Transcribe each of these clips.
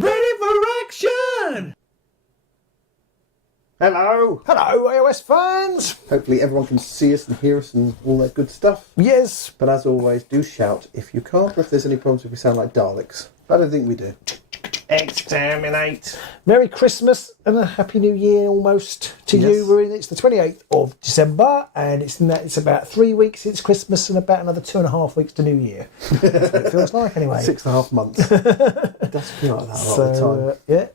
Ready for action! Hello! Hello, AOS fans! Hopefully everyone can see us and hear us and all that good stuff. Yes. But as always, do shout if you can't or if there's any problems if we sound like Daleks. I don't think we do. Exterminate! Merry Christmas and a Happy New Year almost to you. It's the 28th of December and it's about 3 weeks since Christmas and about another 2.5 weeks to New Year. That's what it feels like anyway. 6.5 months. It does feel like that a lot of the time. Yeah.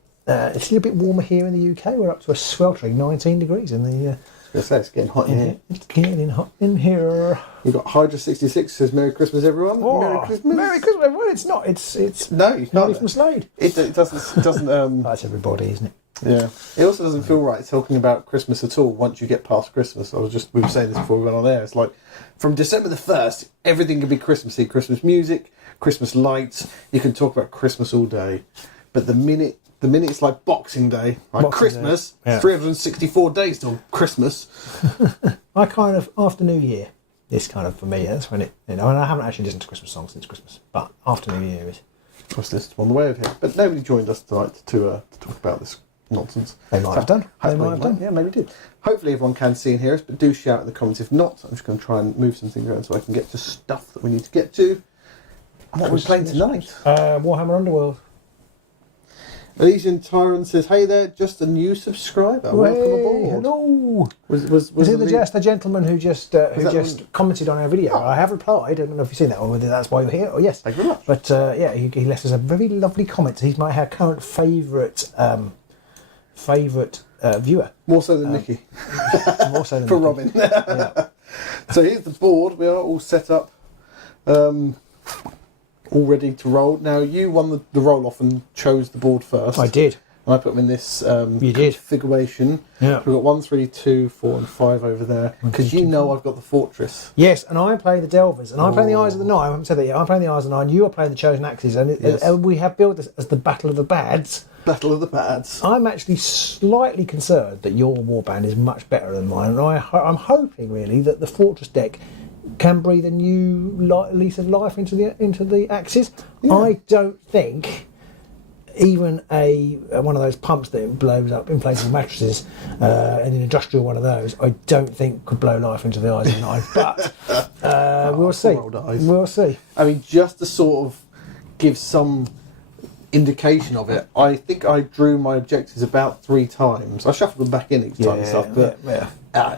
It's a little bit warmer here in the UK. We're up to a sweltering 19 degrees in the... It's getting hot in here. It's getting hot in here. We've got Hydra66 says Merry Christmas everyone. Oh, Merry Christmas. Merry Christmas everyone. It's not. It's no, you Merry can't. from Slade. It doesn't That's everybody, isn't it? Yeah. It also doesn't feel right talking about Christmas at all once you get past Christmas. We were saying this before we went on air. It's like from December the 1st, everything can be Christmassy. Christmas music, Christmas lights. You can talk about Christmas all day. But the minute it's like Boxing Day, like Boxing Christmas, Day. Yeah. 364 days till Christmas. I kind of, after New Year, this kind of, for me, that's when it, and I haven't actually listened to Christmas songs since Christmas, but after New Year is... Of course, on the way over here. But nobody joined us tonight to talk about this nonsense. They might have done. Yeah, maybe did. Hopefully everyone can see and hear us, but do shout in the comments. If not, I'm just going to try and move some things around so I can get to stuff that we need to get to. And what are we playing tonight? Warhammer Underworld. Elysian Tyrant says, "Hey there, just a new subscriber. Welcome aboard." Hello. Was it just a gentleman who just commented on our video? Oh. I have replied. I don't know if you've seen that or whether that's why you're here. Oh yes. Thank you very much. But yeah, he left us a very lovely comment. He's my current favourite viewer. More so than Nikki. More so than For Nikki. Robin. Yeah. So here's the board. We are all set up. All ready to roll. Now, you won the roll-off and chose the board first. I did. And I put them in this You did. configuration. Yeah. We've got 1, 3, 2, 4 and 5 over there. Because you know I've got the fortress. Yes, and I play the Delvers, and I'm playing the Eyes of the Nine. I haven't said that yet. I'm playing the Eyes of the Nine. You are playing the Chosen Axes, and we have billed this as the Battle of the Bads. Battle of the Bads. I'm actually slightly concerned that your warband is much better than mine, and I'm hoping really that the Fortress deck can breathe a new lease of life into the Axes. Yeah. I don't think even one of those pumps that blows up inflatable mattresses, an industrial one of those, I don't think could blow life into the Eyes of the Nine. But we'll see. We'll see. I mean, just to sort of give some indication of it, I think I drew my objectives about 3 times. I shuffled them back in each time and stuff, but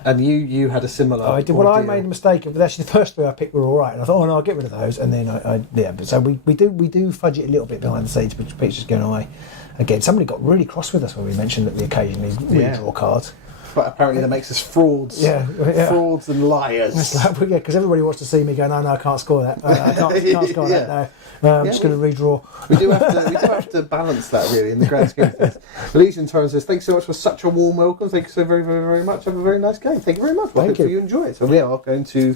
and you had a similar. I did. Well, I made a mistake, but actually the first 3 I picked were all right, and I thought, oh no, I'll get rid of those, and then But so we do fudge it a little bit behind the scenes, which Pete's just going, again, somebody got really cross with us when we mentioned that we occasionally redraw cards. But apparently that makes us frauds. Yeah. Frauds and liars. It's like, because everybody wants to see me go, no, I can't score that. I can't score that. No, I'm just going to redraw. We do have to balance that really in the grand scheme of things. Elysian Tyrant says, "Thanks so much for such a warm welcome. Thank you so very, very, very much. Have a very nice game. Thank you very much. Well, hopefully you enjoy it." So we are going to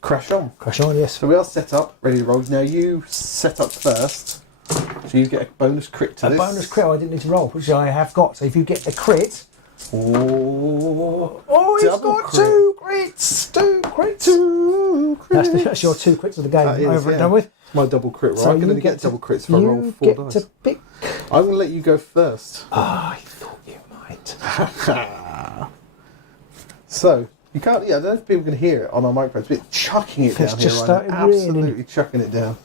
crash on. Crash on, yes. So we are set up, ready to roll. Now you set up first, so you get a bonus crit to this. A bonus crit I didn't need to roll, which I have got. So if you get a crit. Oh, he's got crit. 2 crits! 2 crits! 2 crits! That's your 2 crits of the game over and done with. My double crit roll. So I can only get double crits if I roll 4 dice. You get to pick. I'm going to let you go first. I thought you might. So, you can't, I don't know if people can hear it on our microphones, but chucking it down just here started right now. Absolutely chucking it down.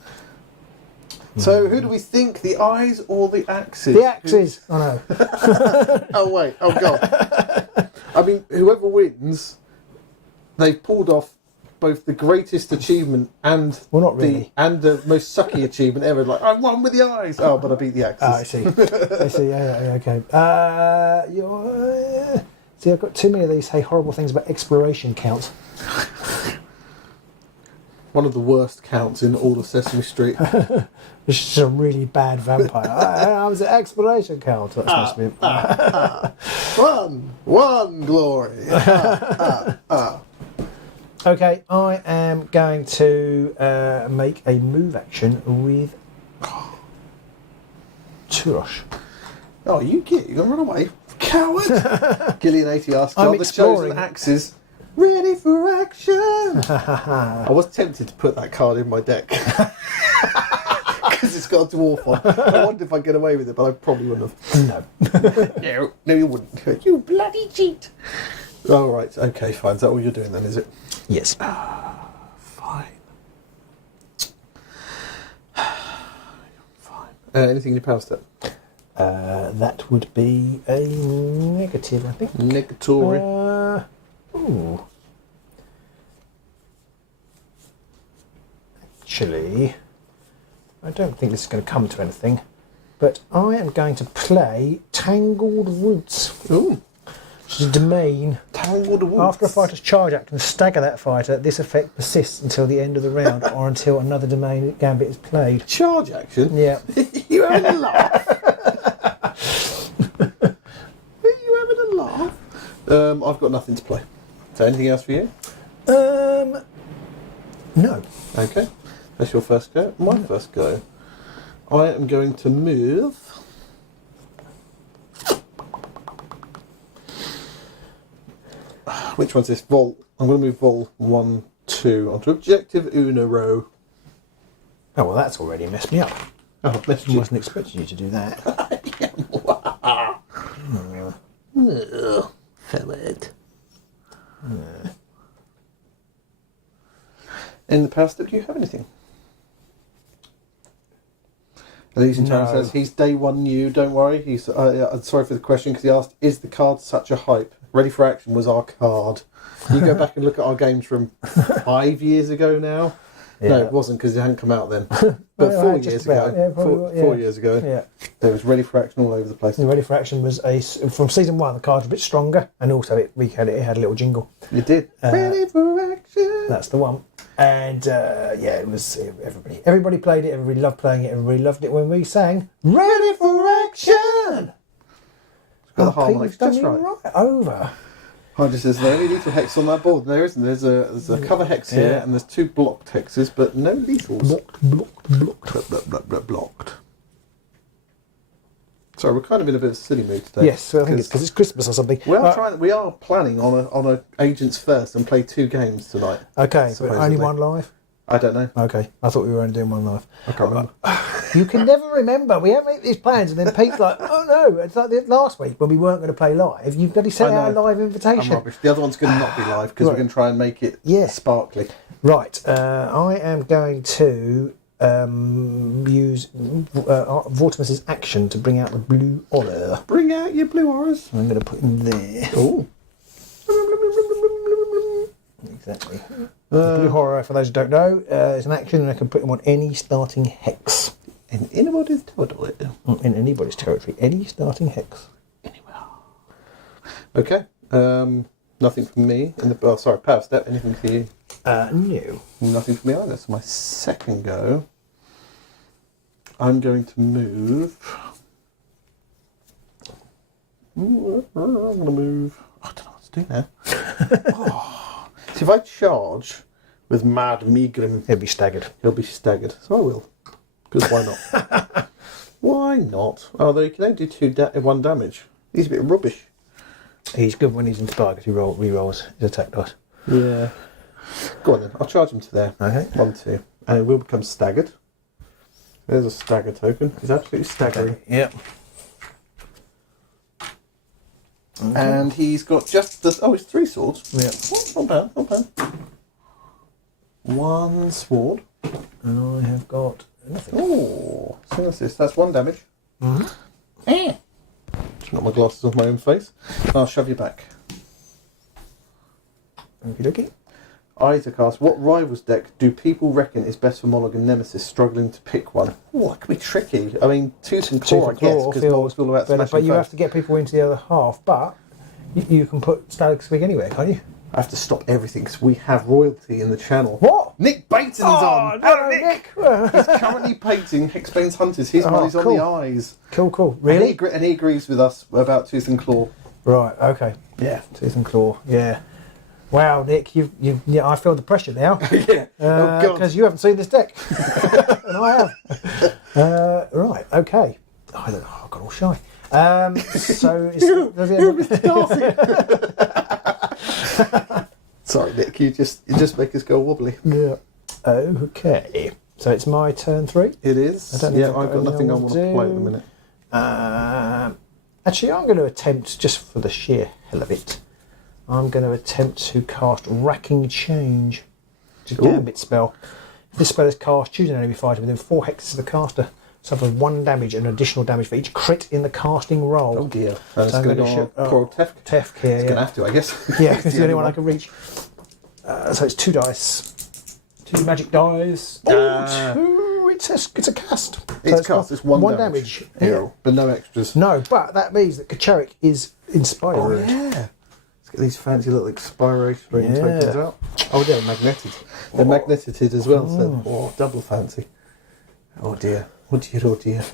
So, who do we think? The Eyes or the Axes? The Axes! Oh no. Oh wait, oh god. I mean, whoever wins, they've pulled off both the greatest achievement and the most sucky achievement ever. Like, I won with the Eyes. Oh, but I beat the Axes. Oh, I see. I see. Yeah, okay. See, I've got too many of these say horrible things about exploration count. One of the worst counts in all of Sesame Street. It's just a really bad vampire. I was an exploration count. That's supposed to be. One glory. Okay, I am going to make a move action with Turosh. Oh, you're going to run away? Coward! Gillian 80 asks, I'm are the exploring. Chosen Axes ready for action? I was tempted to put that card in my deck. Because it's it's got a dwarf on. I wonder if I'd get away with it, but I probably wouldn't have. No. No, you wouldn't. You bloody cheat. Oh, right. Okay, fine. Is that all you're doing then, is it? Yes. Fine. Fine. Anything in your power step? That would be a negative, I think. Negatory. Ooh. Actually, I don't think this is going to come to anything, but I am going to play Tangled Roots. Ooh. Which is a domain. Tangled Woods. After a fighter's charge act and stagger that fighter, this effect persists until the end of the round or until another domain gambit is played. Charge action? Yeah. You having a laugh? Are you having a laugh? I've got nothing to play. So anything else for you? No. Okay. That's your first go. My first go. I am going to move. Which one's this? Vol. I'm going to move Vol 1, 2 onto Objective Uno row. Oh, well, that's already messed me up. Oh, messed I you. wasn't expecting you to do that. Forward. In the past, do you have anything? Elysian Tower says he's day one new. Don't worry. He's sorry for the question because he asked, "Is the card such a hype?" Ready for Action was our card. You go back and look at our games from 5 years ago now. Yeah. No, it wasn't because it hadn't come out then. But 4 years ago. Yeah, 4 years ago. Yeah. There was Ready for Action all over the place. The Ready for Action was from season 1. The card was a bit stronger, and also it had a little jingle. You did. Ready for Action. That's the one. And it was everybody played it. Everybody loved playing it. Everybody loved it when we sang Ready for Action. Got the harmonics just right. Over. I just says there are only lethal hex on that board. There isn't. There's a cover hex here, and there's 2 blocked hexes, but no lethals. Blocked. Sorry, we're kind of in a bit of a silly mood today. Yes, so I think it's because it's Christmas or something. We are planning on a Agents First and play 2 games tonight. Okay, but supposedly. only one live. I don't know. Okay, I thought we were only doing one live. I can't remember. You can never remember. We have made these plans, and then Pete's like, "Oh no!" It's like last week when we weren't going to play live. You've got to send out a live invitation. I'm rubbish. The other one's going to not be live because we're going to try and make it sparkly. Right. I am going to use Vortimus's action to bring out the blue horror. Bring out your blue horrors. I'm going to put him there. Oh. Exactly. The blue horror, for those who don't know, is an action, and I can put him on any starting hex. In anybody's territory. In anybody's territory. Any starting hex. Anywhere. Okay. Nothing from me. Power step. Anything for you? No. Nothing for me either. So my second go, I'm going to move. I'm going to move. I don't know what to do now. So if I charge with Mad Megrim, He'll be staggered. he'll be staggered. So I will. Because why not? Why not? Oh, there you can only do 1 damage. He's a bit rubbish. He's good when he's inspired because he re-rolls his attack dice. Yeah. Go on then. I'll charge him to there. Okay. 1, 2. And it will become staggered. There's a stagger token. He's absolutely staggering. Yep. And he's got just the... Oh, it's 3 swords. Yep. Not bad, not bad. 1 sword. And I have got nothing. Oh, that's 1 damage. Mm-hmm. Just knock my glasses off my own face. And I'll shove you back. Okie dokie. Isaac asks, what Rivals deck do people reckon is best for Monolog and Nemesis, struggling to pick one? Oh, that could be tricky. I mean, Tooth and Claw, I guess, because Monolog's all about smashing. But you have to get people into the other half. But you can put Static Swig anywhere, can't you? I have to stop everything because we have royalty in the channel. What? Nick Baton's on! No, Hello, Nick! Nick. He's currently painting Hexbane's Hunters. His money's on the eyes. Cool. Really? And he agrees with us about Tooth and Claw. Right, okay. Yeah. Tooth and Claw, yeah. Wow, Nick, I feel the pressure now. Yeah. Oh, God. Because you haven't seen this deck. And I have. Right, okay. I don't know, I got all shy. So Mr. Darcy. Sorry, Nick, you just make us go wobbly. Yeah. Okay. So it's my turn 3. It is. I don't think Yeah, I've I've got got nothing I anything want to to play at the do. minute. Actually, I'm going to attempt, just for the sheer hell of it, I'm going to attempt to cast Racking Change. It's a Ooh. gambit spell. If this spell is cast, choose an enemy fighter within 4 hexes of the caster. Suffers 1 damage and additional damage for each crit in the casting roll. Oh dear. And it's So I'm going to gonna go on shoot- oh. poor old Tefk. Tefk here, It's yeah. going to have to, I guess. Yeah, it's the only one I can reach. So it's 2 dice. 2 magic dice. Ah. 2. It's a cast. It's So cast. It's 1 damage. Yeah. Yeah. But no extras. No, but that means that Kacharik is inspired. Oh yeah. Let's get these fancy little expiration Yeah. tokens out. Oh, they're magneted. They're magneted as well, so double fancy. Oh dear. Oh dear, oh dear.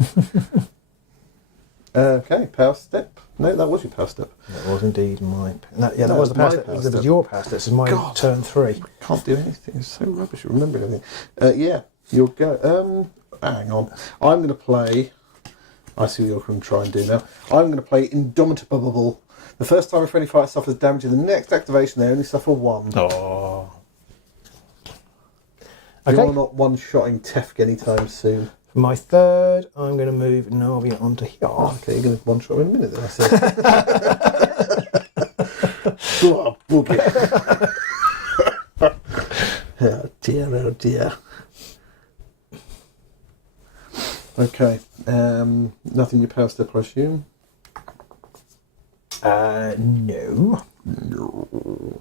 Okay, power step. No, that was your power step. That was indeed my... that No, was the my power step. power That was step. your power step. This is my God. turn 3. Can't do anything. It's so rubbish at remembering everything. Yeah, you'll go. Hang on. I'm going to play... I see what you're going to try and do now. I'm going to play Indomitable. The first time a friendly fighter suffers damage in the next activation, they only suffer 1. Oh. You're Okay. not one-shotting Tefk anytime soon. For my 3rd, I'm going to move Narvi onto here. Okay, you're going to one-shot in a minute then, I said. Oh, boogie. Oh dear, oh dear. Okay, nothing in your power step, I assume? No. No.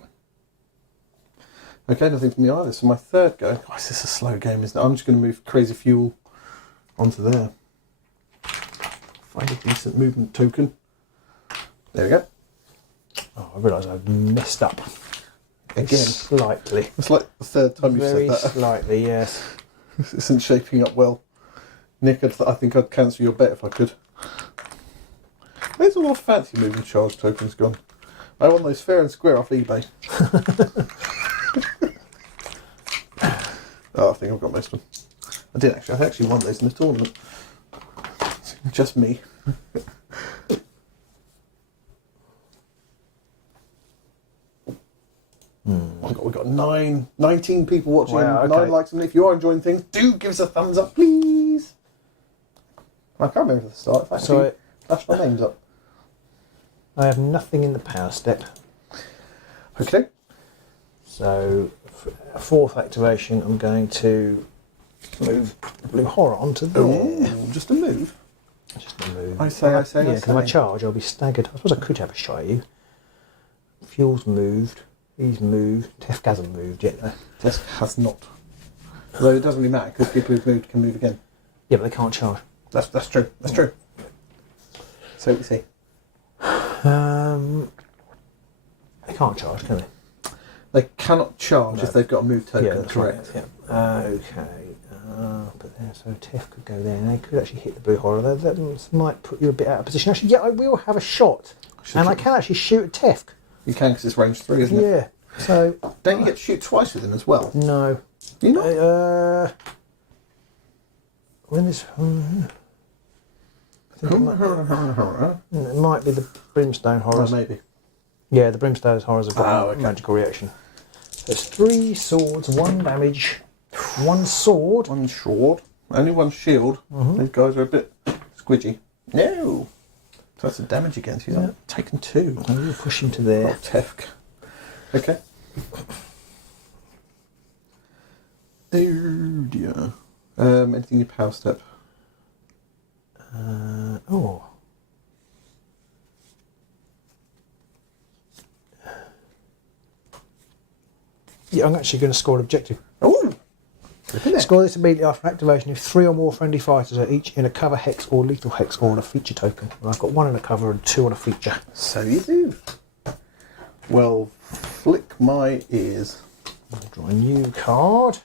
Okay, nothing from me either. So my 3rd go. Oh, is this a slow game, isn't it? I'm just going to move Crazy Fuel onto there. Find a decent movement token. There we go. Oh, I realise I've messed up. Again. Slightly. It's like the 3rd time you've Very said that. slightly, yes. This isn't shaping up well. Nick, I think I'd cancel your bet if I could. Where's all our fancy moving charge tokens gone? I want those fair and square off eBay. Oh, I think I've got most of them. I did actually. I actually won those in the tournament. Just me. We've got 19 people watching, Wow, and okay. 9 likes. And if you are enjoying things, do give us a thumbs up, please. I can't remember the start. If I So actually flash my names up. I have nothing in the power step. Okay. So, 4th activation, I'm going to move Blue Horror onto there. Ooh, just a move. Just a move. I say. Yeah, because my say. charge, I'll be staggered. I suppose I could have a shot at you. Fuel's moved. He's moved. Tefk hasn't moved yet, though. This has not. Although it doesn't really matter because people who've moved can move again. Yeah, but they can't charge. That's true. That's true. So we see. They can't charge, can they? They cannot charge No. if they've got a move token. that's Correct. right, yeah. Okay. But there, so Tef could go there, and they could actually hit the Blue Horror. That might put you a bit out of position. Actually, yeah, I will have a shot, and I can actually shoot at Tef. You can because it's range 3, isn't it? Yeah. So Don't you get to shoot twice with him as well? no. You know. When this, I think it might be the Brimstone Oh, Horrors. maybe. Yeah, the Brimstone Horrors have got Oh, a okay. magical reaction. There's 3 swords, 1 damage, 1 sword. One sword, only 1 shield. These guys are a bit squidgy. No. So that's a damage against you. Yeah. Taken 2. And we'll push him to Oh, there. Tefk. Okay. Oh dear. Anything in your power step? Oh. Yeah, I'm actually going to score an objective. Oh! Score this immediately after activation if 3 or more friendly fighters are each in a cover hex or lethal hex or on a feature token. And I've got 1 in a cover and 2 on a feature. So you do. Well, flick my ears. I'll draw a new card.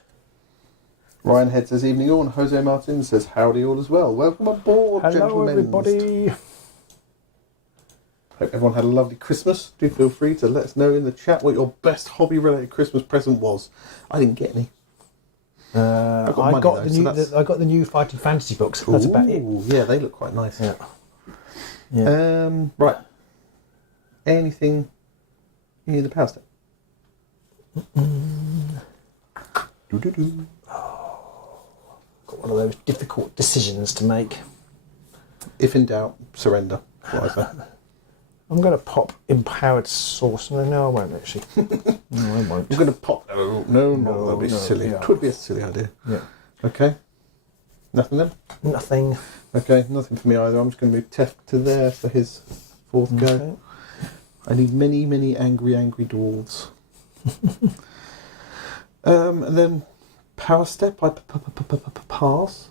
Ryan Head says evening all, and Jose Martin says howdy all as well. Welcome aboard, Hello, gentlemen. everybody. Hope everyone had a lovely Christmas. Do feel free to let us know in the chat what your best hobby-related Christmas present was. I didn't get any. I money, got though, the so new. that's- I got the new Fighting Fantasy books. That's about it. Ooh, yeah, they look quite nice. Yeah. Yeah. Right. Anything in the power step? Do-do-do. one of those difficult decisions to make. If in doubt, surrender. What I say. I'm going to pop Empowered Sorcerer. No, I won't actually. No, I won't. I'm going to pop. No, that'd be silly. yeah. Could be a silly idea. Yeah. Okay. Nothing then? Nothing. Okay, nothing for me either. I'm just going to move Tef to there for his fourth go. I need many, many angry dwarves. And then Power Step, I pass.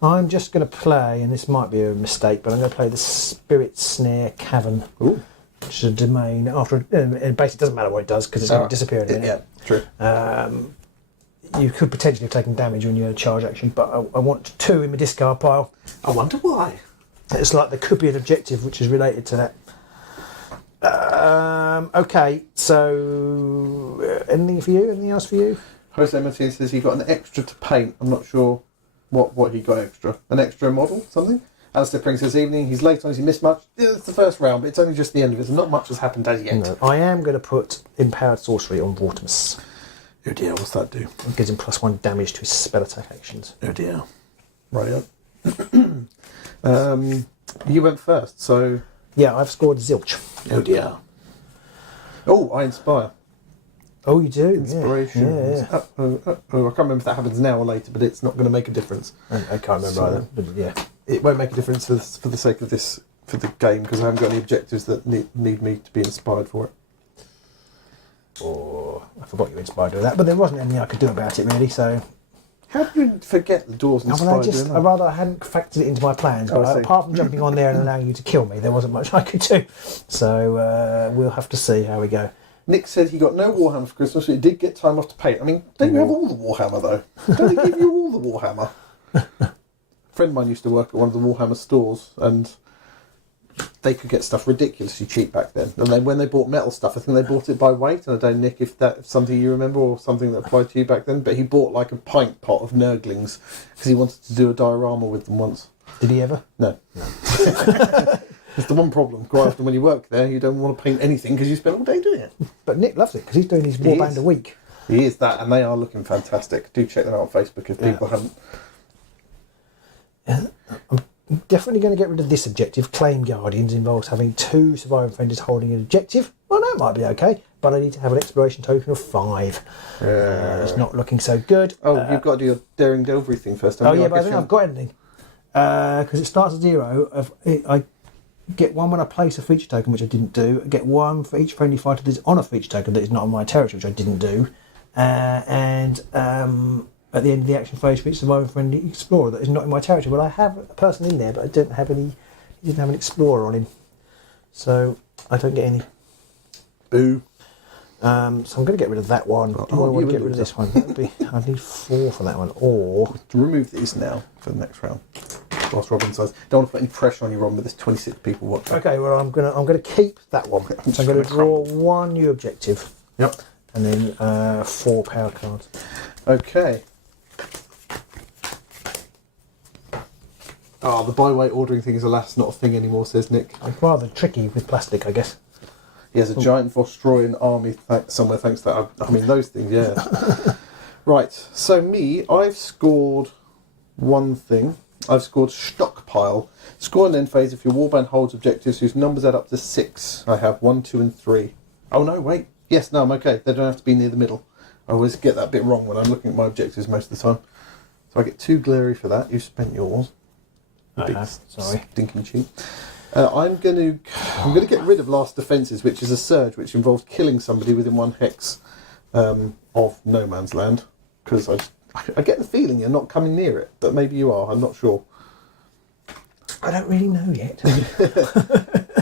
I'm just going to play, and this might be a mistake, but I'm going to play the Spirit Snare Cavern. Ooh. Which is a domain. After it basically doesn't matter what it does because it's going to disappear in a minute. Yeah, true. You could potentially have taken damage when you had a charge action, but I want 2 in my discard pile. I wonder why. It's like there could be an objective which is related to that. Okay, so anything for you? Anything else for you? Jose Martinez says he got an extra to paint. I'm not sure what he got extra. An extra model, something? Alistair Pring says evening. He's late on. Has he missed much? Yeah, it's the first round, but it's only just the end of it. So not much has happened as yet. No, I am going to put Empowered Sorcery on Vortimus. Oh dear, what's that do? It gives him +1 damage to his spell attack actions. Oh dear. Right. You went first, so... Yeah, I've scored Zilch. Oh dear. Oh, I inspire. Oh, you do? Inspiration. Yeah. I can't remember if that happens now or later, but it's not going to make a difference. I can't remember either, but yeah. It won't make a difference for the sake of this, for the game, because I haven't got any objectives that need me to be inspired for it. Oh, I forgot you were inspired with that, but there wasn't anything I could do about it really, so... How do you forget the doors inspired? I hadn't factored it into my plans, but apart from jumping on there and allowing you to kill me, there wasn't much I could do. So we'll have to see how we go. Nick said he got no Warhammer for Christmas, but he did get time off to paint. I mean, don't you have all the Warhammer, though? Don't they give you all the Warhammer? A friend of mine used to work at one of the Warhammer stores, and they could get stuff ridiculously cheap back then. And then when they bought metal stuff, I think they bought it by weight. And I don't know, Nick, if that's something you remember or something that applied to you back then. But he bought like a pint pot of Nurglings because he wanted to do a diorama with them once. Did he ever? No. It's the one problem. Quite often when you work there, you don't want to paint anything because you spend all day doing it. But Nick loves it because he's doing his warband a week. He is that, and they are looking fantastic. Do check them out on Facebook if people haven't. I'm definitely going to get rid of this objective. Claim Guardians involves having 2 surviving offenders holding an objective. Well, that might be okay, but I need to have an exploration token of 5. It's not looking so good. Oh, you've got to do your Daring Delvery thing first. Oh, yeah, but I think I've got anything. Because it starts at 0. I get 1 when I place a feature token, which I didn't do. I get 1 for each friendly fighter that is on a feature token that is not on my territory, which I didn't do. At the end of the action phase for each surviving friendly explorer that is not in my territory. Well, I have a person in there, but I don't have any. He didn't have an explorer on him, so I don't get any. Boo. So I'm going to get rid of that one. Do I want to get rid of this one? I need 4 for that one, or remove these now for the next round. Whilst Robin says, don't want to put any pressure on you, Robin, but there's 26 people watching. Okay, well I'm gonna keep that one. So I'm going to draw 1 new objective. Yep. And then 4 power cards. Okay. Oh, the by-weight ordering thing is alas not a thing anymore, says Nick. It's rather tricky with plastic, I guess. He has a giant Vostroyan army somewhere thanks to that. I mean, those things, yeah. Right, so me, I've scored 1 thing. I've scored Stockpile. Score and end phase if your warband holds objectives whose numbers add up to 6. I have 1, 2 and 3. Oh no, wait. Yes, no, I'm okay. They don't have to be near the middle. I always get that bit wrong when I'm looking at my objectives most of the time. So I get 2 Glary for that. You spent yours. Sorry. Stinking cheap. I'm going to get rid of Last Defences, which is a surge which involves killing somebody within 1 hex of no man's land. Because I get the feeling you're not coming near it, but maybe you are. I'm not sure. I don't really know yet.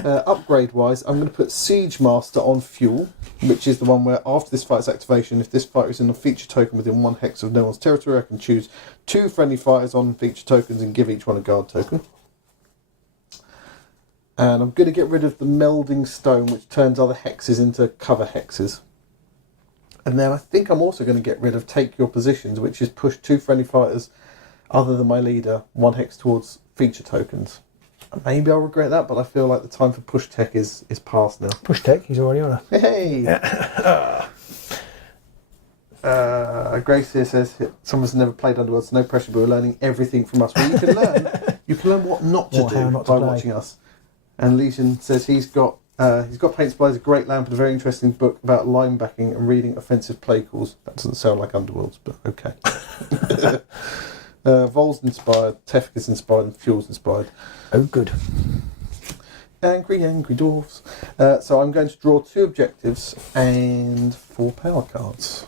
Upgrade-wise, I'm going to put Siege Master on Fuel, which is the one where after this fight's activation, if this fighter is in a feature token within 1 hex of no one's territory, I can choose 2 friendly fighters on feature tokens and give each one a guard token. And I'm going to get rid of the Melding Stone, which turns other hexes into cover hexes. And then I think I'm also going to get rid of Take Your Positions, which is push 2 friendly fighters other than my leader 1 hex towards feature tokens. Maybe I'll regret that, but I feel like the time for Push Tech is past now. Push Tech, he's already on her. Hey! Grace here says some of us have never played Underworlds, so no pressure, but we're learning everything from us. Well, you can learn. You can learn what not to Or do how not to by play. watching us. And Legion says he's got Paint Supplies, a great lamp, and a very interesting book about line backing and reading offensive play calls. That doesn't sound like Underworlds, but okay. Vol's inspired, Tefk is inspired, and Fuel's inspired. Oh, good. Angry dwarves. So I'm going to draw 2 objectives and 4 power cards.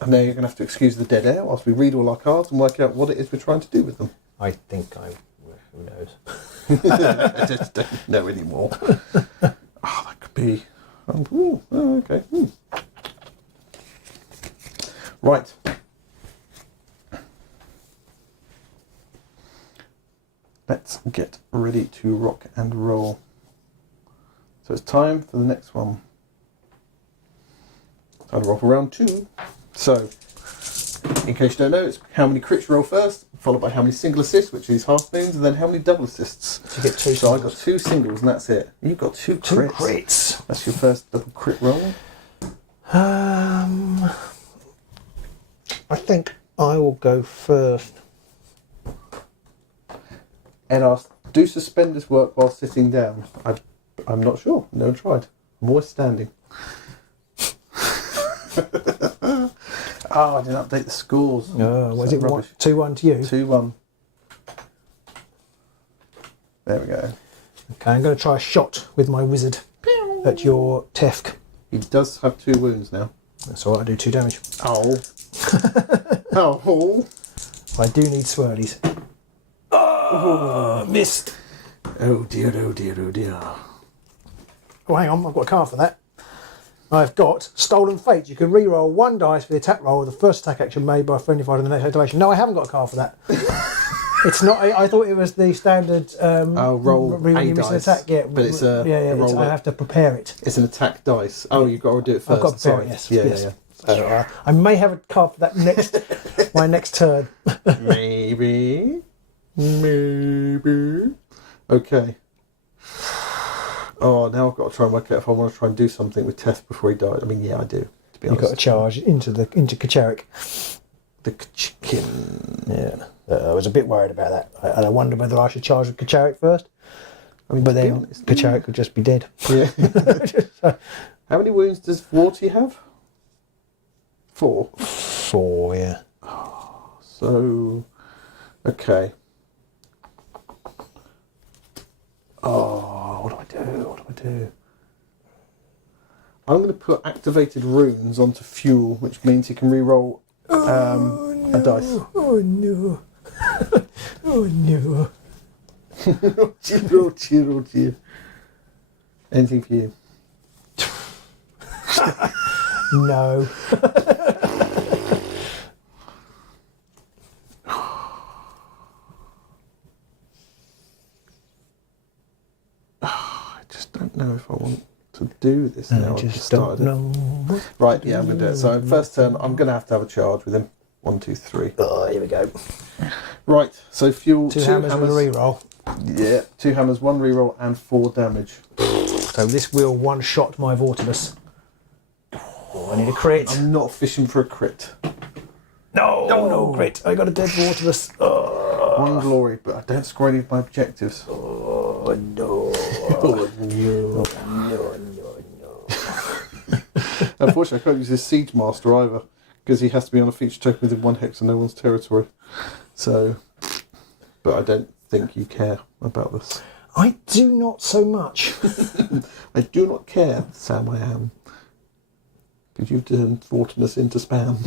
And now you're going to have to excuse the dead air whilst we read all our cards and work out what it is we're trying to do with them. I think who knows? I just don't know anymore. That could be... okay. Right. Let's get ready to rock and roll. So it's time for the next one. Time to roll for round 2. So, in case you don't know, it's how many crits you roll first, followed by how many single assists, which is half moons, and then how many double assists. You get 2 So I got 2 singles, and that's it. You've got 2 crits. 2 crits. That's your first double crit roll. I think I will go first. Ed asked, do suspenders work while sitting down? I'm not sure. Never tried. I'm always standing. I didn't update the scores. Was it rubbish? 2-1 to you? 2-1. There we go. Okay, I'm going to try a shot with my wizard at your Tefk. He does have 2 wounds now. That's all right, I do 2 damage. Oh. Oh. I do need swirlies. Oh, missed. Oh dear, oh dear, oh dear. Oh, hang on, I've got a card for that. I've got Stolen Fate. You can re-roll 1 dice for the attack roll of the first attack action made by a friendly fighter in the next activation. No, I haven't got a card for that. It's not. I thought it was the standard. Roll when a you miss an dice, attack. Yeah, but it's a roll I have to prepare it. It's an attack dice. Oh, you've got to do it first. I've got to prepare Sorry. it. Yes. Yeah, yes. yeah. So, I may have a card for that next my next turn. Maybe. Okay. Oh, now I've got to try and work out if I want to try and do something with Teth before he died. I mean, yeah, I do. To be You've honest, got to charge into Kacharik. the chicken. Yeah, I was a bit worried about that, and I wondered whether I should charge with Kacharik first. I mean, But to be then honest, Kacharik would just be dead. Yeah. How many wounds does Vorty have? 4. 4, yeah. So, okay. Oh, what do I do? What do I do? I'm going to put activated runes onto Fuel, which means he can re-roll a dice. Oh no. Oh no. Oh dear, oh dear. Anything for you? No. I just don't know if I want to do this now. I just don't know. Right, yeah, I'm going to do it. So first turn, I'm going to have a charge with him. 1, 2, 3. Oh, here we go. Right, so Fuel, 2 hammers with a reroll. Yeah, 2 hammers, 1 reroll, and 4 damage. So this will one-shot my Vortilus. Oh, I need a crit. I'm not fishing for a crit. No crit. I got a dead Vortilus. Oh. 1 glory, but I don't score any of my objectives. Oh no. Oh, no. No. Unfortunately, I can't use his Siege Master either, because he has to be on a feature token within 1 hex of no one's territory. So, but I don't think you care about this. I do not so much. I do not care, Sam I am. Because you've turned Fortunus into spam.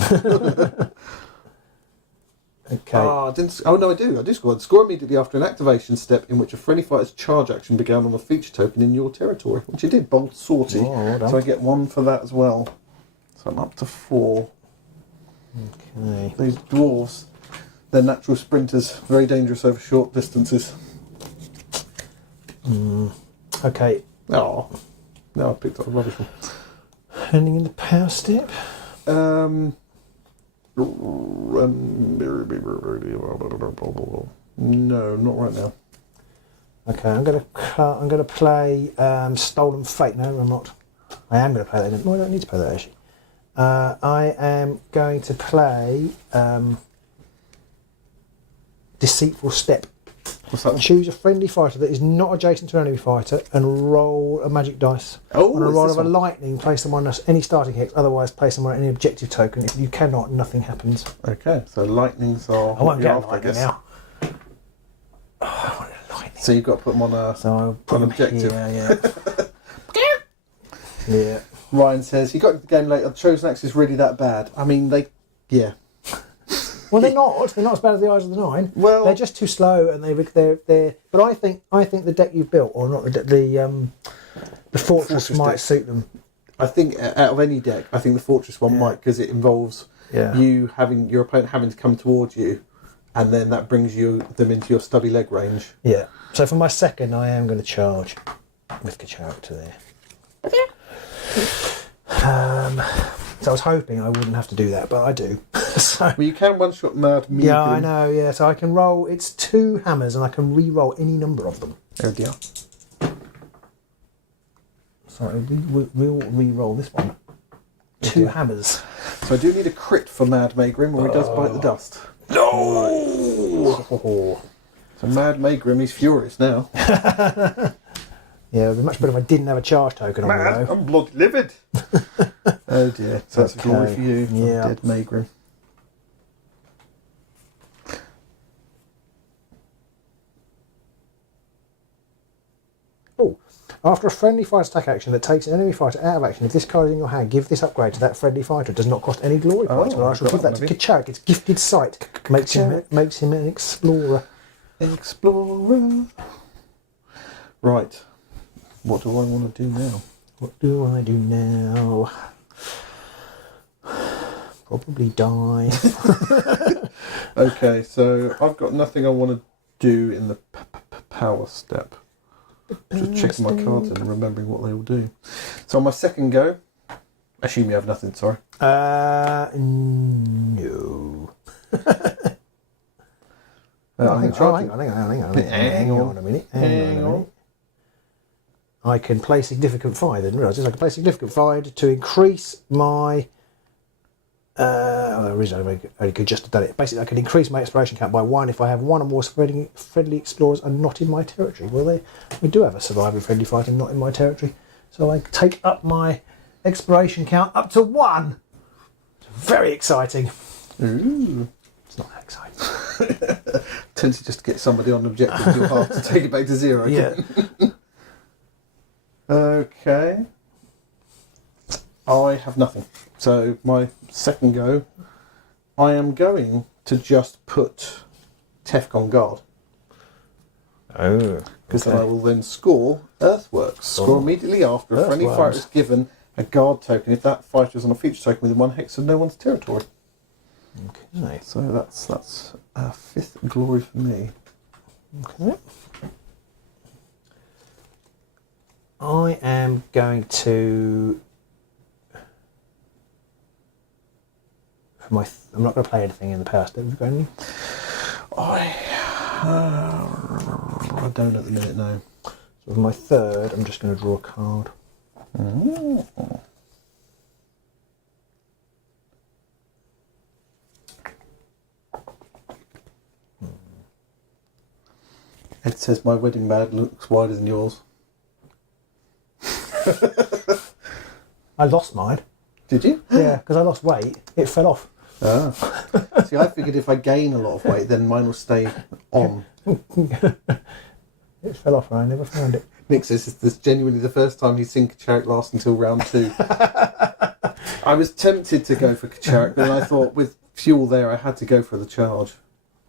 Okay. Oh, no, I do. I do score. I score immediately after an activation step in which a friendly fighter's charge action began on a feature token in your territory, which you did, Bold Sortie. Oh, well done. So I get 1 for that as well. So I'm up to 4. Okay. These dwarves, they're natural sprinters, very dangerous over short distances. Okay. Oh, no, I picked up a rubbish one. Ending in the power step. No, not right now. Okay, I'm gonna play Stolen Fate. No, I'm not. I am going to play that. No, I don't need to play that actually. I am going to play Deceitful Step. What's that? Choose a friendly fighter that is not adjacent to an enemy fighter and roll a magic dice. Oh, on a is roll this of a one? lightning, place them on any starting hex, otherwise place them on any objective token. If you cannot, nothing happens. Okay, so lightnings are. I won't get a after, I lightning guess. now. Oh, I want a lightning. So you've got to put them on a. So I'll put an them objective. here, yeah. Yeah. Ryan says, you got into the game late, the Chosen Axe is really that bad. I mean, yeah. Well, they're not. They're not as bad as the Eyes of the Nine. Well- they're just too slow, and they're. But I think the deck you've built, or not the Fortress might deck. suit them. I think out of any deck, I think the Fortress one might, because it involves you having your opponent having to come towards you, and then that brings them into your stubby leg range. Yeah. So for my second, I am going to charge with Kacharek to there. So I was hoping I wouldn't have to do that, but I do. So Well, you can one-shot Mad Megan. yeah, I know. Yeah, so I can roll. It's 2 hammers, and I can re-roll any number of them. Oh dear. Sorry, we'll re-roll this one. 2 hammers. So I do need a crit for Mad Maegrim, or he does bite the dust. No. So Mad Maegrim, he's furious now. Yeah, it'd be much better if I didn't have a charge token on me, though. I'm blood livid. Oh dear. So that's a glory for you. Yeah. Dead Maegrim. Oh, after a friendly fighter attack action that takes an enemy fighter out of action, if this card is in your hand, give this upgrade to that friendly fighter. It does not cost any glory points, but I shall got give that one to of you. Kacharek. It's gifted sight. Makes him an explorer. Explorer. Right. What do I want to do now? What do I do now? Probably die. Okay, so I've got nothing I want to do in the power step. Just checking my cards and remembering what they all do. So on my second go, assume you have nothing, sorry. No. I'm charging. Hang on a minute. Hang on a minute. I can play Significant Find. I didn't realise this. I can play Significant Find to increase my. Originally, I only could just have done it. Basically, I can increase my exploration count by 1 if I have 1 or more friendly explorers and not in my territory. Well, we do have a surviving friendly fighter not in my territory. So I take up my exploration count up to 1. It's very exciting. Ooh. It's not that exciting. Tends to just get somebody on objective, you'll have to take it back to 0. Yeah. Okay. I have nothing. So my second go, I am going to just put Tefk on guard. Oh. Because then I will then score Earthworks. Score immediately after a friendly fighter is given a guard token if that fighter is on a feature token within 1 hex of no one's territory. Okay. So that's a 5th glory for me. Okay. I am going to. I'm not going to play anything in the power step. Have you got any? I don't at the minute, no. So for my third, I'm just going to draw a card. Oh. Ed says my wedding band looks wider than yours. I lost mine. Did you? Yeah, because I lost weight. It fell off. Ah. See, I figured if I gain a lot of weight, then mine will stay on. It fell off and I never found it. Nick says this is genuinely the first time he's seen Kacharek last until round 2. I was tempted to go for Kacharek, but then I thought with fuel there, I had to go for the charge.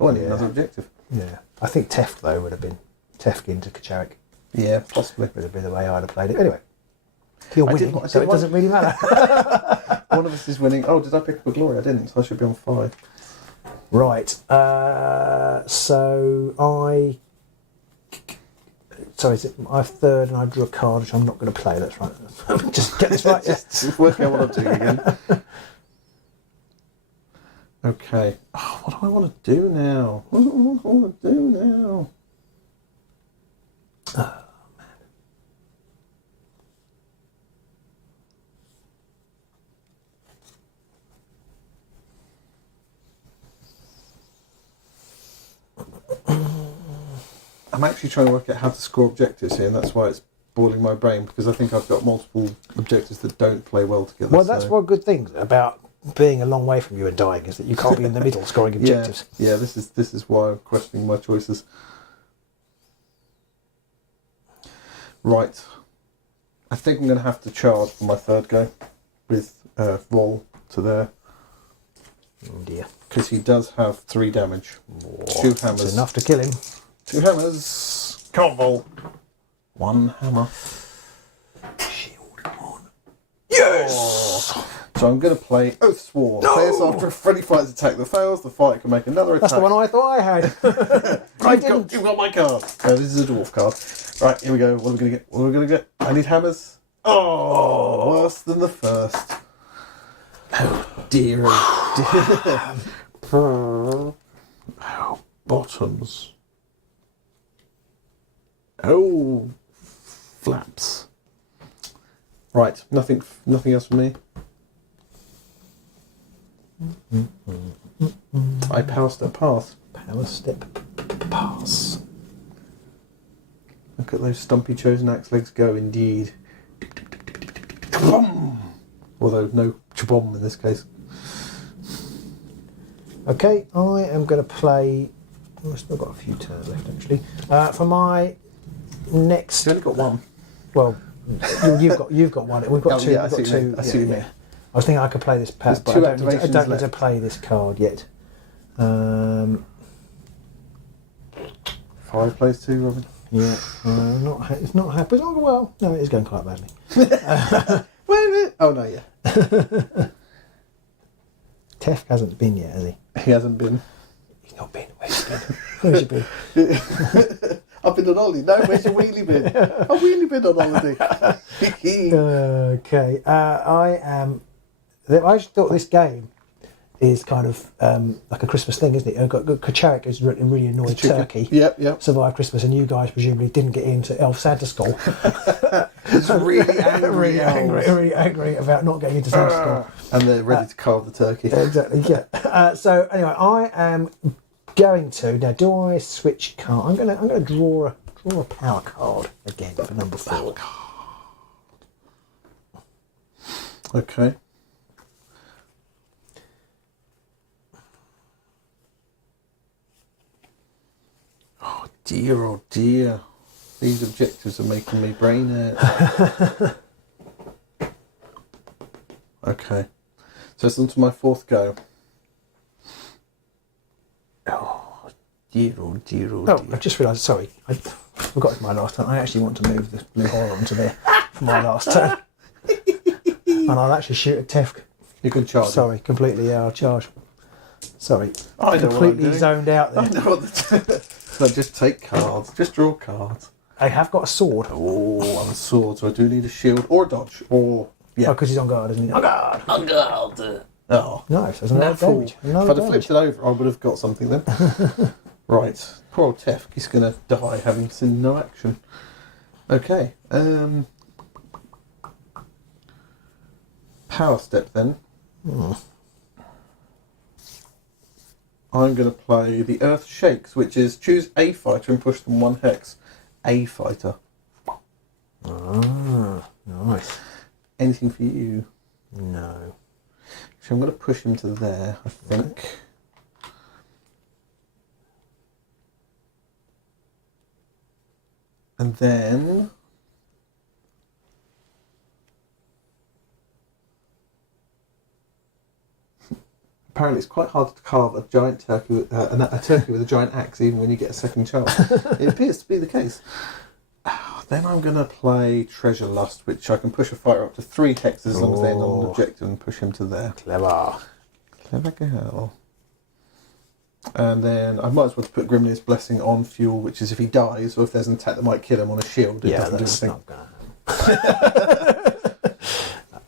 Oh, I need another objective. Yeah. I think Tefk, though, would have been Tefk into Kacharek. Yeah, possibly. Would have been the way I'd have played it. Anyway. You're I winning, did- I so did it doesn't really matter. One of us is winning. Oh, did I pick up a glory? I didn't, so I should be on 5. Right. So I. Sorry, is it my third and I drew a card which I'm not going to play. That's right. Just get this right. Yeah. Just work out what I'm doing again. Okay. Oh, what do I want to do now? What do I want to do now? I'm actually trying to work out how to score objectives here, and that's why it's boiling my brain, because I think I've got multiple objectives that don't play well together. Well, that's one good thing about being a long way from you and dying, is that you can't be in the middle scoring objectives. Yeah, this is why I'm questioning my choices. Right. I think I'm going to have to charge for my third go with roll to there. Oh dear. Because he does have 3 damage. Oh, 2 hammers. That's enough to kill him. 2 hammers. Can't roll. 1 hammer. Shield on. Yes! Oh. So I'm going to play Oathsworn. No! Players after a friendly fight's attack that fails, the fighter can make another attack. That's the one I thought I had. You've got my card. This is a dwarf card. Right, here we go. What are we going to get? What are we going to get? I need hammers. Oh, worse than the first. Oh dear, oh dear. Oh, bottoms. Oh, flaps. Right, nothing else for me. I power step pass. Power step pass. Look at those stumpy chosen axe legs go, indeed. Chbom! Although no chbom in this case. Okay, I am going to play. I've still got a few turns left actually. For my next. You only got 1. Well, you've got one. We've got 2. Yeah, We've got 2. I see what you mean. I was thinking I could play this pack, There's but 2 I don't need activations to play this card yet. 5 plays 2, Robin. Yeah, it's not happy. Oh, well, no, it is going quite badly. Wait a minute. Oh no, yeah. Tef hasn't been yet, has he? He hasn't been. He's not been. Where's he been? Where's he been? I've been on holiday. No, where's your wheelie been? I've wheelie been on holiday. Okay, I am. I just thought this game is kind of like a Christmas thing, isn't it? Kacharik is really annoyed Turkey. Yep. Survived Christmas, and you guys presumably didn't get into Elf Santa Skull. It's really angry. really angry about not getting into Santa Skull. And they're ready to carve the turkey. Exactly. Yeah. So anyway, I am going to now. Do I switch card? I'm going to draw a power card again for number 4. Okay. Oh dear. These objectives are making me brain hurt. Okay. So it's on to my 4th go. Oh dear. Oh, I just realised, sorry, I forgot it's my last turn. I actually want to move this blue horror onto there for my last turn. And I'll actually shoot at Tef. You can charge. Sorry, completely, I'll charge. Sorry, I know completely zoned out there. I know what So just take cards. Just draw cards. I have got a sword. Oh, I'm a sword, so I do need a shield or a dodge. Or, yeah. Oh, because he's on guard, isn't he? On guard! On guard! Oh. Nice, there's another damage. If I'd have flipped it over, I would have got something then. Right. Poor old Tef. He's going to die having seen no action. Okay. Power step then. I'm going to play the Earth Shakes, which is choose a fighter and push them 1 hex. A fighter. Ah, nice. Anything for you? No. So I'm going to push him to there, I think. And then apparently it's quite hard to carve a giant turkey, a turkey with a giant axe, even when you get a second chance. It appears to be the case. Then I'm going to play Treasure Lust, which I can push a fighter up to 3 hexes as long as they end on an objective and push him to there. Clever. Clever girl. And then I might as well put Grimnir's Blessing on fuel, which is if he dies or if there's an attack that might kill him on a shield, it doesn't do anything. Not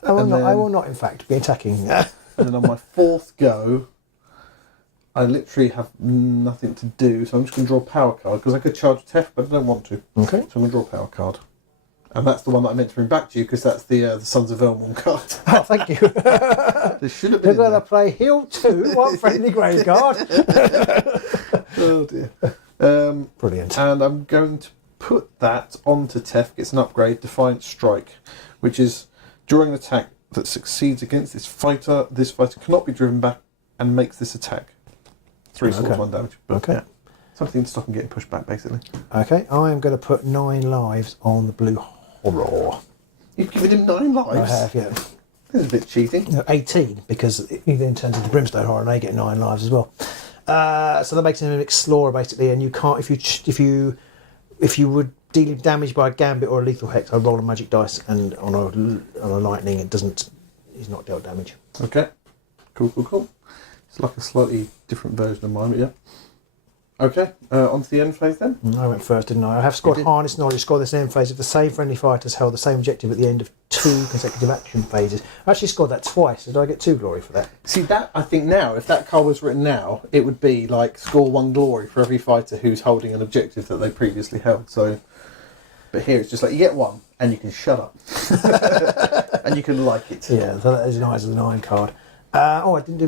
gonna... I will not, in fact, be attacking. And then on my 4th go, I literally have nothing to do, so I'm just going to draw a power card, because I could charge Tef, but I don't want to. Okay. So I'm going to draw a power card. And that's the one that I meant to bring back to you, because that's the Sons of Elmon card. Oh, thank you. There should have been. You're going to play Heal 2, 1 friendly grave guard. Oh dear. Brilliant. And I'm going to put that onto Tef. Gets an upgrade, Defiant Strike, which is during an attack that succeeds against this fighter cannot be driven back and makes this attack 3 swords, 1 damage. But, Okay. Yeah, something to stop him getting pushed back, basically. Okay, I am going to put 9 lives on the blue horror. You've given him 9 lives. I have, yeah. This is a bit cheating. No, 18, because he then turns into Brimstone Horror and they get 9 lives as well. So that makes him an explorer basically, and you can't if you would deal damage by a gambit or a lethal hex, I roll a magic dice, and on a lightning he's not dealt damage. Okay. Cool. It's like a slightly different version of mine, but yeah. Okay, on to the end phase then. I went first, didn't I? I have scored Harness Knowledge. Scored this end phase if the same friendly fighters held the same objective at the end of 2 consecutive action phases. I actually scored that twice. Did I get 2 glory for that? See, that I think now, if that card was written now, it would be like score 1 glory for every fighter who's holding an objective that they previously held. So, but here it's just like you get 1 and you can shut up and you can like it. Yeah, so that is an Eyes of the Nine card. I didn't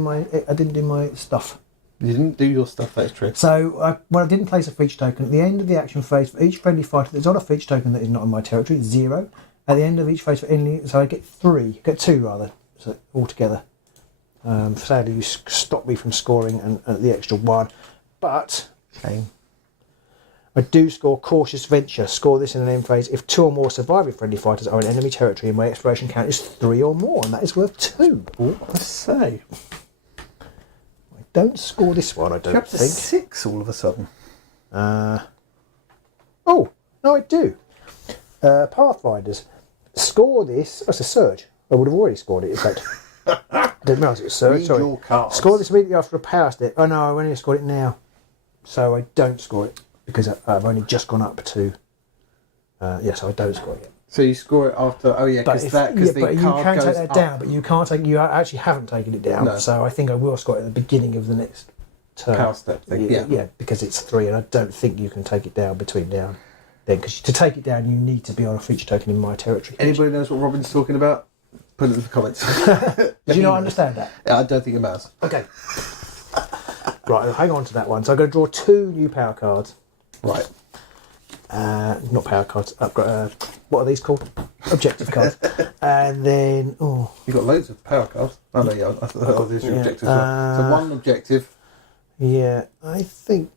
do my stuff. You didn't do your stuff, that's true. So, I didn't place a feature token. At the end of the action phase, for each friendly fighter that's on a feature token that is not in my territory, 0. At the end of each phase, so I get 2 rather, so altogether. Sadly, you stopped me from scoring and the extra 1. But, shame. I do score Cautious Venture. Score this in an end phase if 2 or more surviving friendly fighters are in enemy territory and my exploration count is 3 or more, and that is worth 2. What I say? Don't score this one, I don't You're up to think. 6 all of a sudden. Oh, no, I do. Pathfinders. Score this. That's a surge. I would have already scored it, in fact. Didn't realise it was surge. Read Sorry. your cards. Score this immediately after a power step. Oh no, I've only scored it now. So I don't score it because I've only just gone up to. So I don't score it yet. So you score it after. Oh yeah, because but the you card can goes take that up. down, but you can't take. You actually haven't taken it down. No. So I think I will score it at the beginning of the next turn. Power step thing. Yeah. Because it's 3, and I don't think you can take it down between down. Then, because to take it down, you need to be on a feature token in my territory. Anybody knows what Robin's talking about? Put it in the comments. Did you not understand that? I don't think it matters. Okay. Right, I'll hang on to that one. So I'm going to draw 2 new power cards. Right. Not power cards. I've got what are these called? Objective cards. And then You've got loads of power cards. Oh no, yeah, I thought these were objectives. So 1 objective. yeah, I think.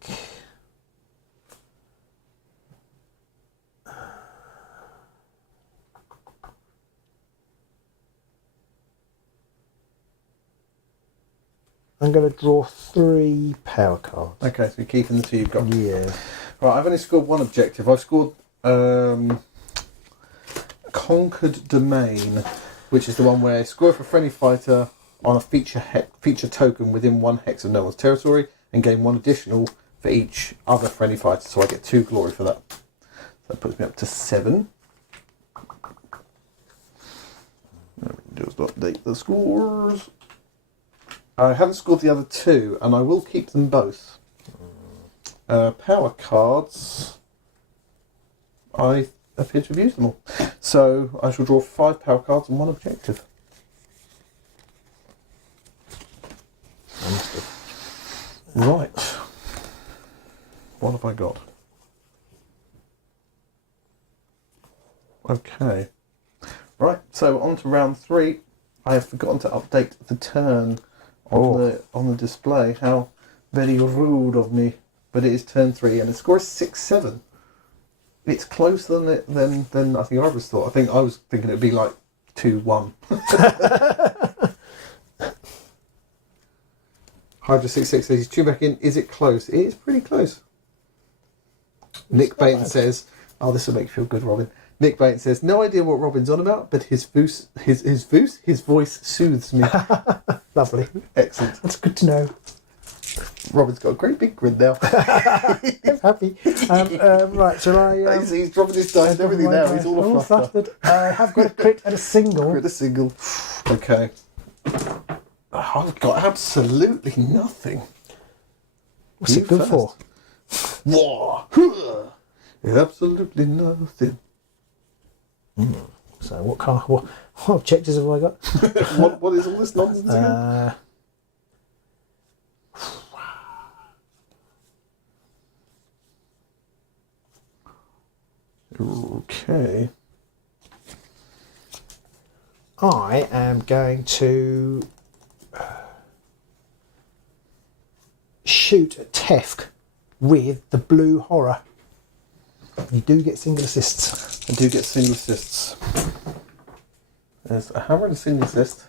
I'm going to draw 3 power cards. Okay, so you're keeping the 2 you've got. Yeah. Right, I've only scored 1 objective. I've scored Conquered Domain, which is the one where score for friendly fighter on a feature token within 1 hex of no one's territory, and gain 1 additional for each other friendly fighter. So I get 2 glory for that. So that puts me up to 7. Just update the scores. I haven't scored the other 2, and I will keep them both. Power cards, I appear to have used them all. So I shall draw 5 power cards and 1 objective. Right. What have I got? Okay. Right, so on to round 3. I have forgotten to update the turn on the display. How very rude of me. But it is turn 3 and the score is 6-7. It's closer than I think I was thought. I was thinking it would be like 2-1. Hydra 66 says he's tuned back in. Is it close? It is pretty close. Nick Baton says, "Oh, this will make you feel good, Robin." Nick Baton says, "No idea what Robin's on about, but his voice soothes me." Lovely. Excellent. That's good to know. Robin's got a great big grin now. I'm happy. Right, shall I... he's dropping his dice and everything now. He's all flustered. I have got a crit and a single. Crit a single. Okay. I've got absolutely nothing. What's it good for? Whoa. Absolutely nothing. So what objectives have I got? what is all this nonsense again? Okay. I am going to shoot at Tefk with the blue horror. You do get single assists. I do get single assists. There's a hammer and a single assist.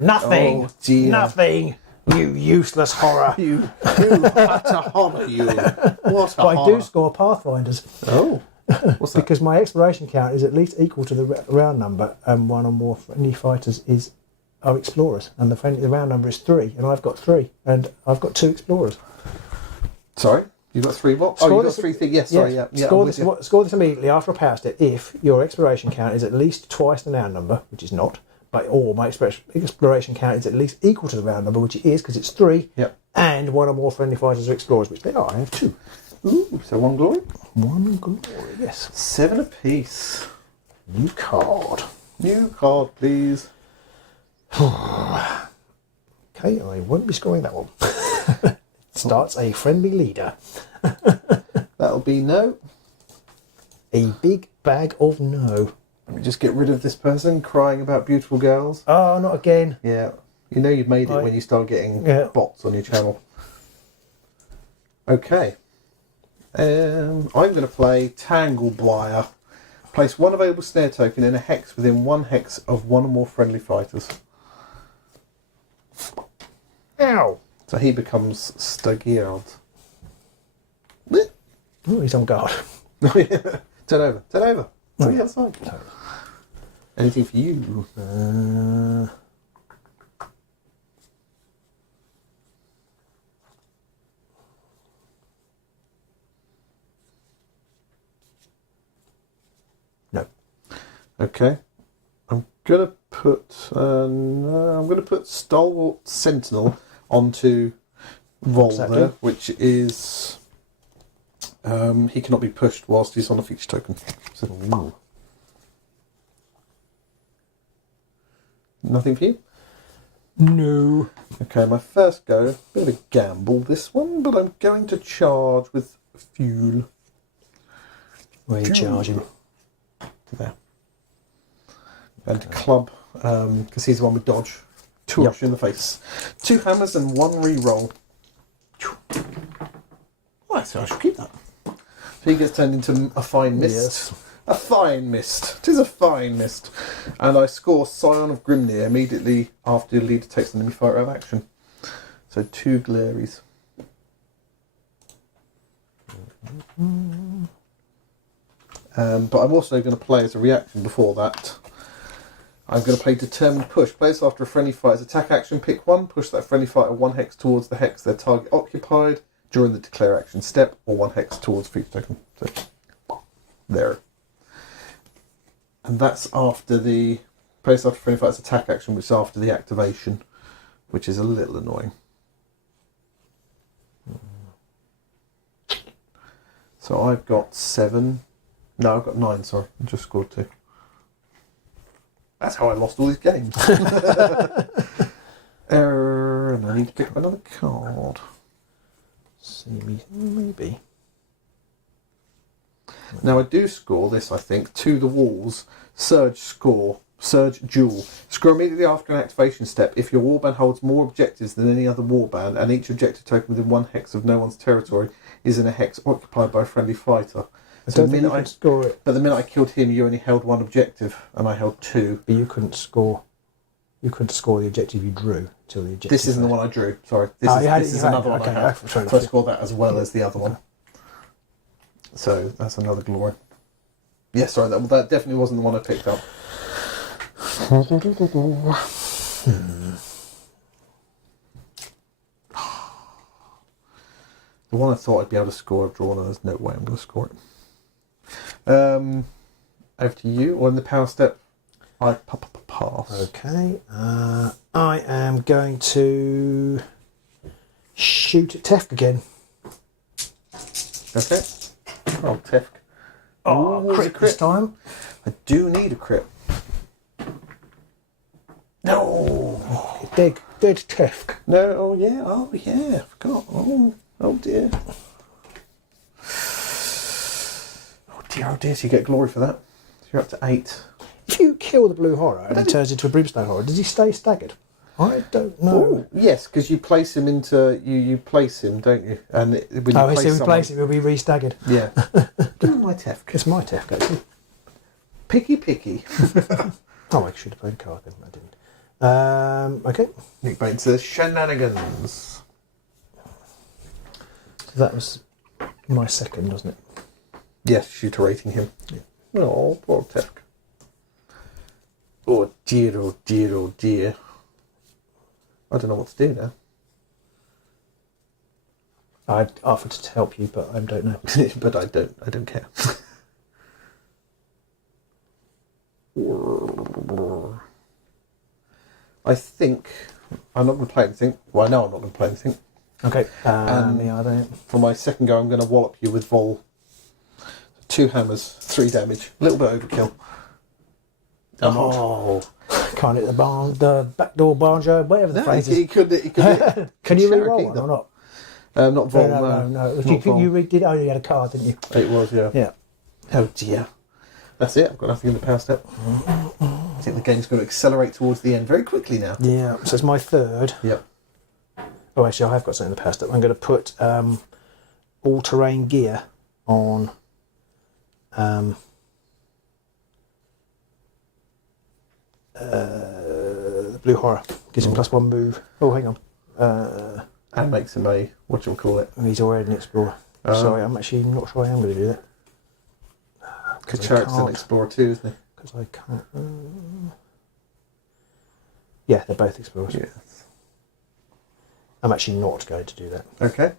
Nothing! Oh, dear. Nothing! You useless horror! You utter horror, you. What a But I horror. do score Pathfinders. Oh. What's that? Because my exploration count is at least equal to the round number, and one or more friendly fighters are explorers, and the round number is 3, and I've got 3, and I've got 2 explorers. Sorry? You got 3 what? Score Oh, you got this- 3 things. Yes, sorry, yeah. Yeah, score, I'm this, with you. score this immediately after a power step if your exploration count is at least twice the round number, which is not, or my exploration count is at least equal to the round number, which it is because it's 3, Yep. and one or more friendly fighters are explorers, which they are. I have 2. Ooh, so 1 glory. 1 glory, yes. 7 apiece. New card. New card, please. Okay, I won't be scoring that one. Starts a friendly leader. That'll be no. A big bag of no. Let me just get rid of this person crying about beautiful girls. Oh, not again. Yeah. You know you've made it Right. when you start getting Yeah. bots on your channel. Okay. I'm going to play Tanglewire. Place 1 available snare token in a hex within 1 hex of 1 or more friendly fighters. Ow! So he becomes Stagiard. Oh, he's on guard. Turn over. Turn over. To the other side. Anything for you? No. Okay. I'm gonna put Stalwart Sentinel onto Volder, which is he cannot be pushed whilst he's on a feature token. So, nothing for you? No. Okay, my first go, bit of a gamble this one, but I'm going to charge with fuel. Where are you charging? There. And club, because he's the one with dodge. 2 Yep. rush in the face. 2 hammers and 1 re-roll. Right, so I should keep that. So he gets turned into a fine mist. Yes. A fine mist. 'Tis a fine mist. And I score Scion of Grimnir immediately after the leader takes an enemy fighter out of action. So 2 Glaries. But I'm also going to play as a reaction before that. I'm going to play Determined Push. Place after a friendly fighter's attack action, pick 1. Push that friendly fighter 1 hex towards the hex their target occupied during the declare action step, or 1 hex towards feature token. So, there. And that's after the place after friendly fighter's attack action, which is after the activation, which is a little annoying. So I've got 7. No, I've got 9, sorry. I just scored 2. That's how I lost all these games. And I need to pick up another card. See me, maybe. Now I do score this, I think, to the walls. Surge duel. Score immediately after an activation step if your warband holds more objectives than any other warband, and each objective token within 1 hex of no one's territory is in a hex occupied by a friendly fighter. I So don't think you can score it, but the minute I killed him, you only held 1 objective, and I held 2. but you couldn't score. You couldn't score the objective you drew till the objective. This isn't the one I drew. Sorry, this Oh, is, you had this it- is you had another it. one Okay, I had. fair enough. So I scored that as well as the other one. So that's another glory. Yeah, sorry, that definitely wasn't the one I picked up. The one I thought I'd be able to score, I've drawn, and there's no way I'm going to score it. Over to you. Or in the power step, I pass. Okay. I am going to shoot at Tefk again. Okay. Oh, Tefk. Oh, Ooh, crit this time. I do need a crit. No. Dead Tefk. No. Oh yeah. Oh yeah. I forgot. Oh dear. Oh dear, oh dear, so you get glory for that. So you're up to 8. If you kill the blue horror and he turns into a brimstone horror, does he stay staggered? I don't know. Ooh, yes, because you place him into... You place him, don't you? And when you I see. We place him, he'll be re-staggered. Yeah. Give me my Tefk. It's my Tefk, actually. Picky. Oh, I should have played a card then. I didn't. Okay. Nick Bates says shenanigans. That was my second, wasn't it? Yes, shooter-rating him. Yeah. Oh, poor Tefk. Oh dear, oh dear, oh dear. I don't know what to do now. I'd offered to help you, but I don't know. But I don't care. I think I'm not going to play anything. Well, I know I'm not going to play anything. Okay. Yeah, I don't. For my second go, I'm going to wallop you with Vol. 2 hammers, 3 damage. A little bit overkill. Oh, can't hit the backdoor banjo, whatever the phrase is. He could. Can you re-roll one or not? Not Vol. No. Not Vol. You did only had a card, didn't you? It was, yeah. Yeah. Oh dear. That's it. I've got nothing in the power step. I think the game's going to accelerate towards the end very quickly now. Yeah. So it's my third. Yep. Oh, actually, I have got something in the power step. I'm going to put all-terrain gear on. The blue horror gives him +1 move. Oh, hang on. And makes him a whatchamacallit. He's already an explorer. Sorry, I'm actually not sure I am going to do that. Kacharek's an explorer too, isn't he? Because I can't. Yeah, they're both explorers. Yes. I'm actually not going to do that. Okay.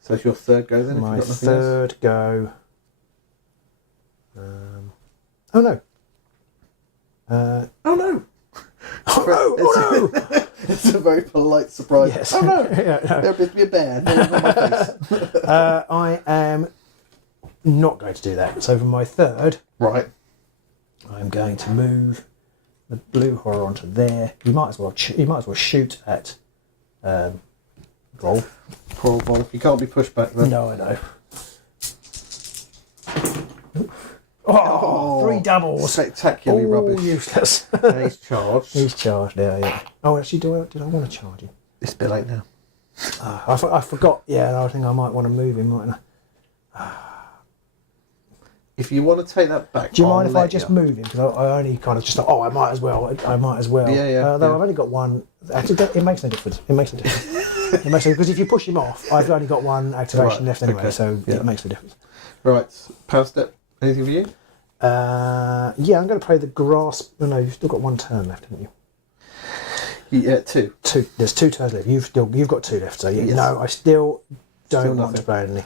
So it's your third go then? My if you've got nothing else? third go. Oh no. Oh no! Oh no! It's a very polite surprise. Yes. Oh no! Yeah, no. There appears to be a bear on my face. I am not going to do that. So for my third, Right. I'm going to move the blue horror onto there. You might as well. You might as well shoot at Vol. Poor old Vol. You can't be pushed back then. No, I know. Oh, 3 doubles. Spectacularly rubbish. Useless. And he's charged. He's charged now, yeah. Oh, actually, did I want to charge him? It's a bit late now. I forgot. Yeah, I think I might want to move him, mightn't I? If you want to take that back, Do you mind if I just move him? Because I only kind of just thought, I might as well. Yeah. Though I've only got one. Actually, it makes no difference. It makes no difference. Because if you push him off, I've only got one activation left anyway, okay. so it makes no difference. Right. Power step. Anything for you? Yeah, I'm going to play the grasp. No, you've still got 1 turn left, haven't you? Yeah, 2. 2. There's 2 turns left. You've got 2 left. So Yes. no, I still don't Still want to play any.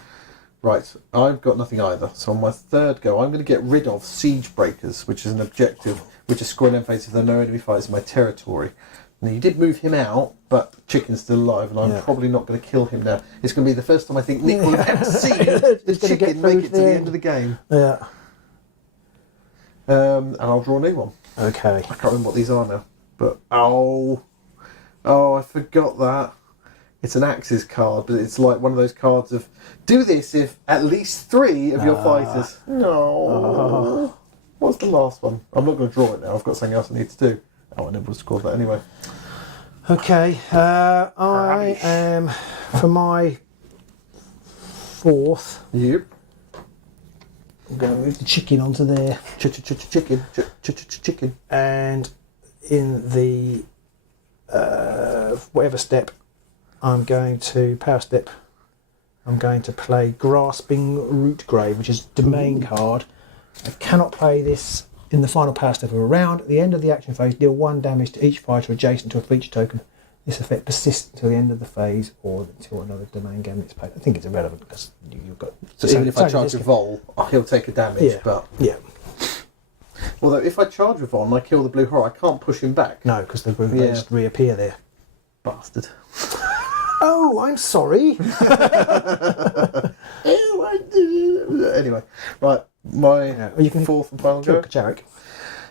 Right, I've got nothing either. So on my third go, I'm going to get rid of Siege Breakers, which is an objective, which is score an end phase if there are no enemy fighters in my territory. Now, you did move him out, but Chicken's still alive, and I'm probably not going to kill him now. It's going to be the first time I think Nick will have ever seen the Chicken make it to the end of the game. Yeah. And I'll draw a new one. Okay. I can't remember what these are now. But, oh, I forgot that. It's an Axis card, but it's like one of those cards of, do this if at least 3 of your fighters. No. What's the last one? I'm not going to draw it now. I've got something else I need to do. Oh, I never would have scored that anyway. Okay. I am, for my 4th, Yep. I'm going to move the chicken onto there. Chicken. And in the whatever step, I'm going to power step. I'm going to play Grasping Rootgrave, which is domain card. I cannot play this in the final power step of a round. At the end of the action phase, deal 1 damage to each fighter adjacent to a feature token. This effect persists until the end of the phase or until another domain gambit is played. I think it's irrelevant because you've got. So even if I charge a Vol, he'll take a damage. But although if I charge a Vol and I kill the blue horror, I can't push him back. No, because they just reappear there. Bastard. Oh, I'm sorry. Anyway, right, my you can 4th and final kill go. Kacharik.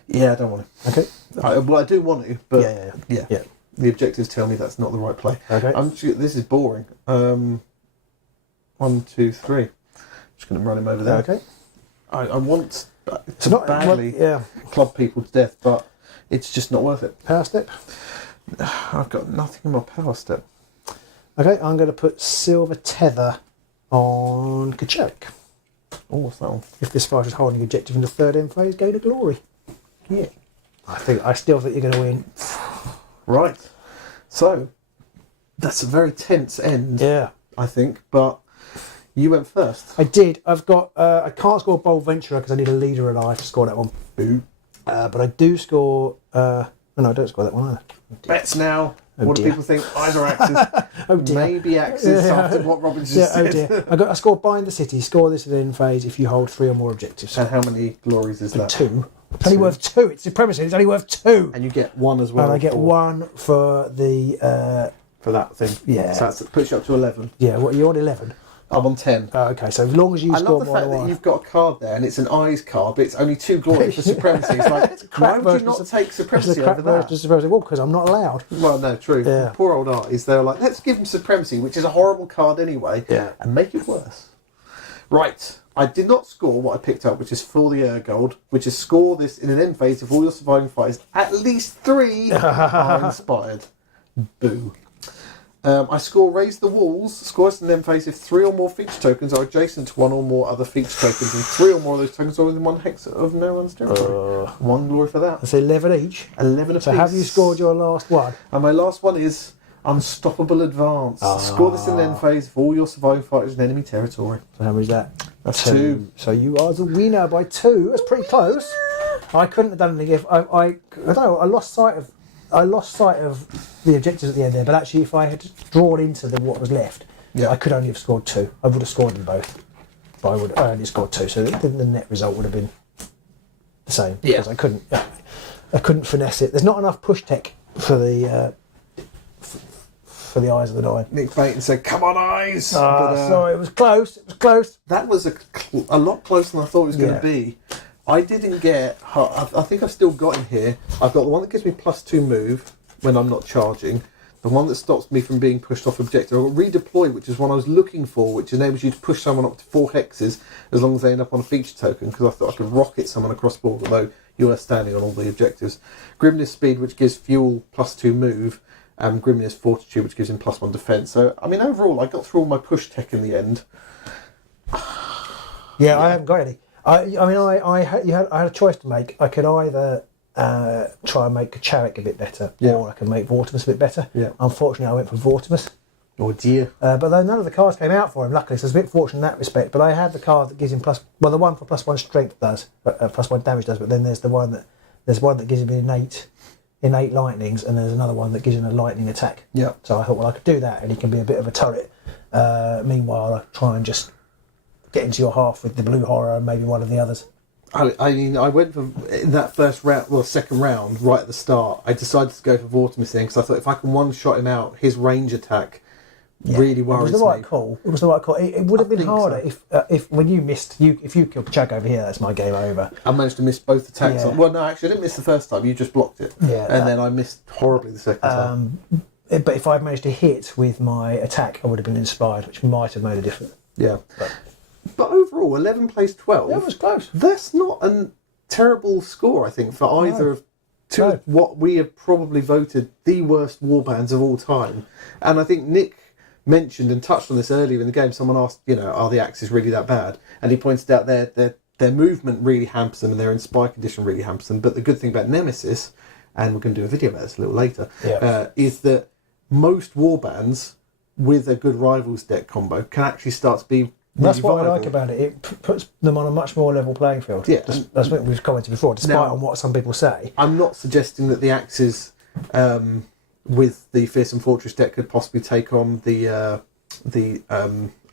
Yeah, I don't want to. Okay. I do want to, but Yeah. the objectives tell me that's not the right play. Okay. This is boring. 1, 2, 3. Just going to run him over there. Okay. I want to not badly club people to death, but it's just not worth it. Power step. I've got nothing in my power step. Okay, I'm going to put Silver Tether on Kacharik. Oh, what's that one? If this fighter is holding objective in the third end phase, gain a glory. Yeah. I still think you're going to win. Right. So, that's a very tense end, Yeah. I think, but you went first. I did. I've got. I can't score Bold Venturer because I need a leader alive to score that one. Boo. But I do score. No, I don't score that one either. Bets now. Oh What dear. do people think? Eyes or axes? Oh dear. Maybe axes after what Robin just Oh said. dear. I scored Bind the City. Score this in end phase if you hold 3 or more objectives. And how many glories is that? 2. It's only worth 2. It's supremacy. It's only worth 2. And you get 1 as well. And I get 1 for the. For that thing. Yeah. So that puts you up to 11. Yeah. What you're on 11. I'm on 10. Oh, okay, so as long as you I score love the more fact than that 1. you've got a card there and it's an eyes card, but it's only 2 glory for supremacy. It's like, It's a crap why would version you not of- take It's supremacy a crap over version of that? supremacy. Well, because I'm not allowed. Well, no, true. Yeah. Poor old Arties, they were like, let's give him supremacy, which is a horrible card anyway, Yeah. and make it worse. Right, I did not score what I picked up, which is for the Gold, which is score this in an end phase if all your surviving fighters, at least 3 are inspired. Boo. I score Raise the Walls, score this in an end phase if 3 or more feature tokens are adjacent to 1 or more other feature tokens, and 3 or more of those tokens are within 1 hex of no one's territory. 1 glory for that. That's 11 each. 11 apiece. So have you scored your last one? And my last one is Unstoppable Advance. Score this in the end phase for all your surviving fighters in enemy territory. So how many is that? That's 2. So you are the winner by 2. That's pretty close. I couldn't have done anything if I don't know. I lost sight of the objectives at the end there. But actually, if I had drawn into what was left, Yeah. I could only have scored 2. I would have scored them both, but I only scored 2. So the net result would have been the same because I couldn't finesse it. There's not enough push tech for the Eyes of the Nine. Nick Baton said, "Come on, eyes!" Sorry, it was close. It was close. That was a lot closer than I thought it was going Yeah. to be. I didn't get. I think I've still got in here. I've got the one that gives me +2 move when I'm not charging. The one that stops me from being pushed off objective. I've got Redeploy, which is one I was looking for, which enables you to push someone up to 4 hexes as long as they end up on a feature token, because I thought I could rocket someone across board, although you are standing on all the objectives. Grimness Speed, which gives Fuel +2 move, and Grimness Fortitude, which gives him +1 defense. So, I mean, overall, I got through all my push tech in the end. Yeah, I haven't got any. I had a choice to make. I could either try and make Kacharik a bit better, or I could make Vortimus a bit better. Yeah. Unfortunately, I went for Vortimus. Oh dear. But though none of the cards came out for him, luckily, so I was a bit fortunate in that respect. But I had the card that gives him the one for +1 strength does, +1 damage does. But then there's one that gives him innate lightnings, and there's another one that gives him a lightning attack. Yeah. So I thought, well, I could do that, and he can be a bit of a turret. Meanwhile, I try and just get into your half with the blue horror and maybe one of the others. I mean, I went for, in that second round, right at the start, I decided to go for Vortimus then, because I thought if I can one-shot him out, his range attack really worries me. It was the right call. It was the right call. It would have been harder if when you missed, if you killed Chuck over here, that's my game over. I managed to miss both attacks. Yeah. Well, no, actually, I didn't miss the first time. You just blocked it. Yeah. And then I missed horribly the second time. But if I'd managed to hit with my attack, I would have been inspired, which might have made a difference. Yeah. But overall, 11 plays 12. That was close. That's not a terrible score, I think, for either of what we have probably voted the worst warbands of all time. And I think Nick mentioned and touched on this earlier in the game. Someone asked, are the axes really that bad? And he pointed out their movement really hampers them and their inspire condition really hampers them. But the good thing about Nemesis, and we're going to do a video about this a little later, is that most warbands with a good Rivals deck combo can actually start to be That's what viable. I like about it. It puts them on a much more level playing field. Yeah. That's what we've commented before, despite Now, on what some people say. I'm not suggesting that the axes with the Fearsome Fortress deck could possibly take on the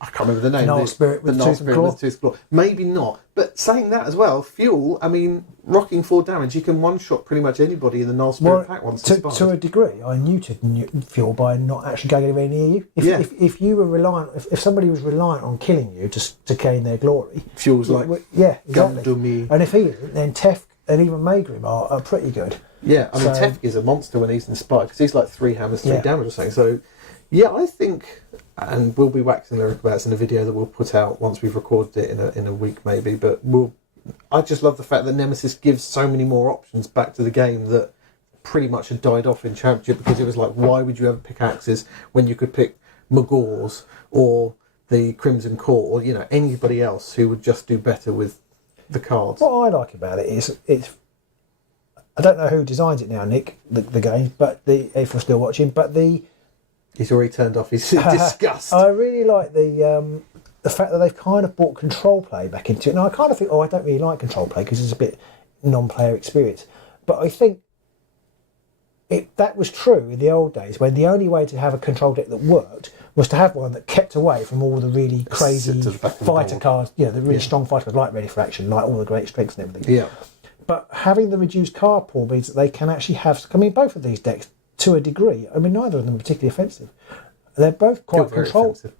I can't remember the name. Null Spirit with the Tooth and Claw. Tooth and Claw. Maybe not. But saying that as well, Fuel, I mean, rocking 4 damage, you can one-shot pretty much anybody in the Null Spirit pack once it's to a degree, I neutered Fuel by not actually going anywhere near you. If you were reliant, if somebody was reliant on killing you to gain their glory, Fuel's like, exactly. Gun to me. And if he isn't, then Tef and even Magrim are pretty good. Yeah, I mean, Tef is a monster when he's inspired, because he's like 3 hammers, 3 damage or something. So, Yeah, I think, and we'll be waxing lyric about this in a video that we'll put out once we've recorded it in a week maybe. But I just love the fact that Nemesis gives so many more options back to the game that pretty much had died off in Championship, because it was like, why would you ever pick Axes when you could pick Magors or the Crimson Court, or anybody else who would just do better with the cards. What I like about it is I don't know who designs it now, Nick, the game, but if we're still watching, but he's already turned off his disgust. I really like the fact that they've kind of brought control play back into it. Now I kind of think, I don't really like control play because it's a bit non-player experience, but I think that was true in the old days, when the only way to have a control deck that worked was to have one that kept away from all the really crazy fighter cards, the really strong fighter cards, like Ready for Action, like all the great strengths and everything. Yeah. But having the reduced card pool means that they can actually have, both of these decks, to a degree, neither of them are particularly offensive. They're both quite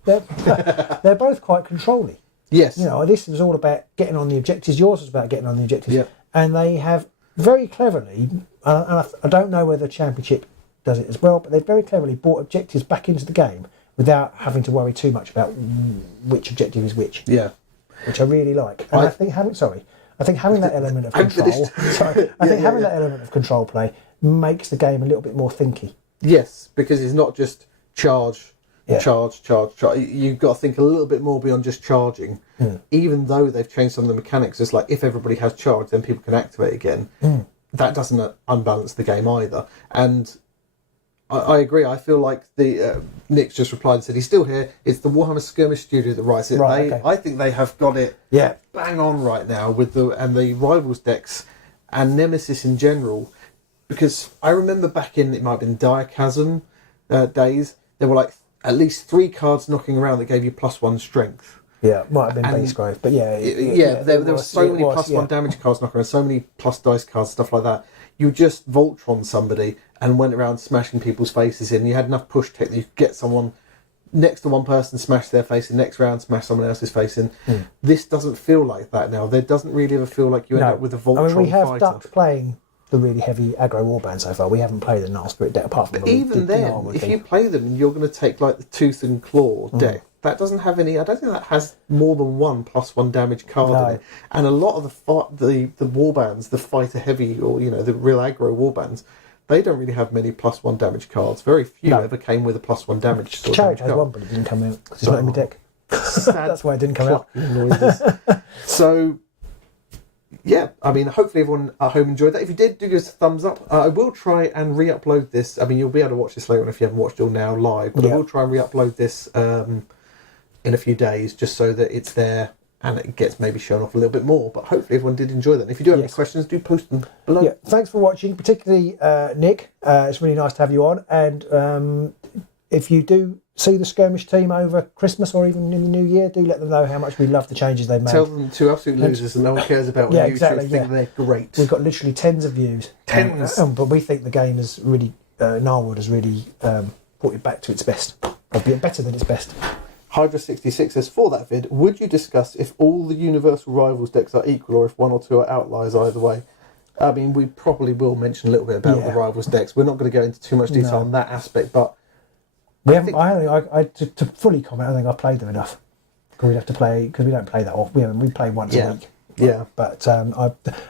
they're both quite controlly. Yes. This was all about getting on the objectives. Yours was about getting on the objectives. Yeah. And they have very cleverly, and I don't know whether Championship does it as well, but they've very cleverly brought objectives back into the game without having to worry too much about which objective is which. Yeah. Which I really like. And I think having that element of control. Having that element of control play makes the game a little bit more thinky. Yes, because it's not just charge. You've got to think a little bit more beyond just charging. Even though they've changed some of the mechanics, it's like if everybody has charge, then people can activate again. That doesn't unbalance the game either. And I agree. I feel like Nick's just replied and said he's still here. It's the Warhammer Skirmish Studio that writes it. Right, okay. I think they have got it bang on right now with the Rivals decks and Nemesis in general. Because I remember back in, it might have been Chasm days, there were like at least 3 cards knocking around that gave you +1 strength. Yeah, might have been base growth, but there were so many +1 damage cards knocking around, so many plus dice cards, stuff like that. You just Voltron somebody and went around smashing people's faces in. You had enough push tech that you could get someone next to one person, smash their face in, next round smash someone else's face in. This doesn't feel like that now. There doesn't really ever feel like you end up with a Voltron we have fighter. ducked playing the really heavy aggro warband so far. We haven't played the Gnarl Spirit deck apart from even then, if you play them, you're going to take like the Tooth and Claw deck. That doesn't have any. I don't think that has more than one +1 damage card in it. And a lot of the warbands, the fighter heavy or the real aggro warbands, they don't really have many +1 damage cards. Very few ever came with a +1 damage. Chariot has one, but it didn't come out. It's not in my deck. That's why it didn't come out. So. Yeah, hopefully everyone at home enjoyed that. If you did, do give us a thumbs up. I will try and re-upload this. You'll be able to watch this later on if you haven't watched it all now live. But I will try and re-upload this in a few days, just so that it's there and it gets maybe shown off a little bit more. But hopefully everyone did enjoy that. And if you do have any questions, do post them below. Yeah, thanks for watching, particularly Nick. It's really nice to have you on. And if you do see the Skirmish team over Christmas or even in the New Year, do let them know how much we love the changes they've made. Tell them to absolute losers and no one cares about what you think they're great. We've got literally tens of views. Tens. But we think the game has really, Gnarlwood has really brought it back to its best. Or better than its best. Hydra66 says, for that vid, would you discuss if all the Universal Rivals decks are equal or if one or two are outliers either way? We probably will mention a little bit about the Rivals decks. We're not going to go into too much detail on that aspect, but to fully comment, I think I've played them enough. Because we have to play, because we don't play that often. We play once a week. Yeah. But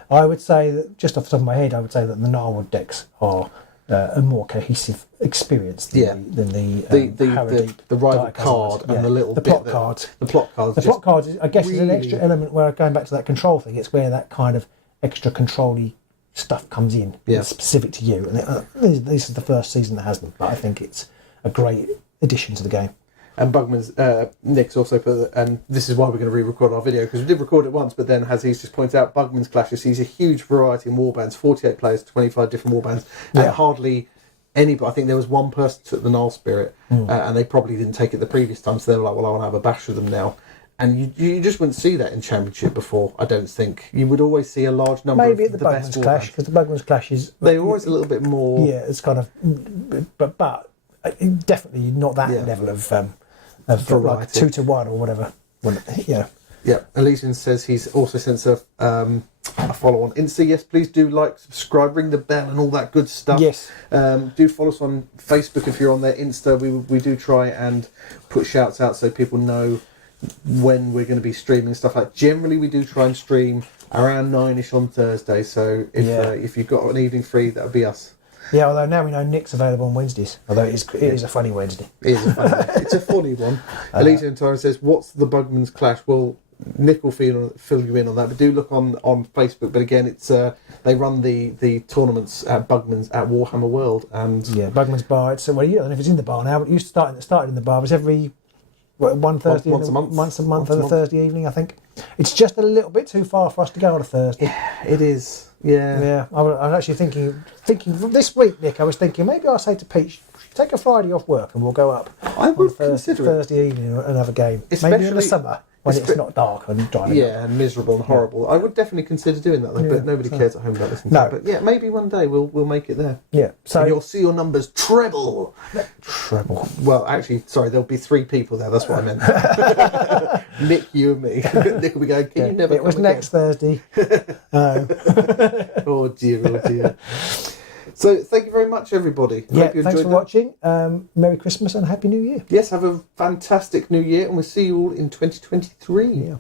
I would say that, just off the top of my head, I would say that the Gnarlwood decks are a more cohesive experience than the rival card and the plot cards. The plot cards. The plot cards, I guess, is an extra element where, going back to that control thing, it's where that kind of extra control-y stuff comes in. It's specific to you. And this is the first season that has them, but I think it's a great addition to the game. And Bugman's Nick's also put, and this is why we're going to re-record our video, because we did record it once, but then as he's just pointed out, Bugman's Clashes sees a huge variety in warbands, 48 players, 25 different warbands, and hardly anybody. I think there was one person took the Gnarl Spirit, and they probably didn't take it the previous time, so they were like, well, I want to have a bash with them now. And you just wouldn't see that in Championship before, I don't think. You would always see a large number maybe of at the best Bugman's Clash, because the Bugman's Clash is... They're always a little bit more... Yeah, it's kind of... But definitely not that level of variety. Like 2-to-1 or whatever. Yeah, Elysian says he's also sent a follow on Insta. Yes, please do like, subscribe, ring the bell, and all that good stuff. Yes. Do follow us on Facebook if you're on there. Insta, we do try and put shouts out so people know when we're going to be streaming stuff. Like generally, we do try and stream around 9ish on Thursday. So if you've got an evening free, that'll be us. Yeah, although now we know Nick's available on Wednesdays. Although it is a funny Wednesday. It is a funny one. It's a funny one. Elysian Tyrant says, "What's the Bugman's Clash?" Well, Nick will fill you in on that, but do look on Facebook. But again, it's they run the tournaments at Bugman's at Warhammer World, and Bugman's Bar. It's I don't know if it's in the bar now, but it used to started in the bar. It's every one Thursday once a month, once a month on a Thursday evening, I think. It's just a little bit too far for us to go on a Thursday. Yeah, it is. Yeah. I was actually thinking this week, Nick. I was thinking maybe I'll say to Pete, take a Friday off work and we'll go up. I would consider Thursday evening and have a game, maybe in the summer. When it's not dark and driving. Yeah, and miserable and horrible. I would definitely consider doing that, though, but nobody cares at home about listening to it. But yeah, maybe one day we'll make it there. Yeah. So and you'll see your numbers treble. Treble. Well, actually, sorry, there'll be 3 people there. That's what I meant. Nick, you and me. Nick will be going, can you never It was come next Thursday. Oh dear, oh dear. So, thank you very much, everybody. Thanks for watching. Merry Christmas and Happy New Year. Yes, have a fantastic New Year, and we'll see you all in 2023. Yeah.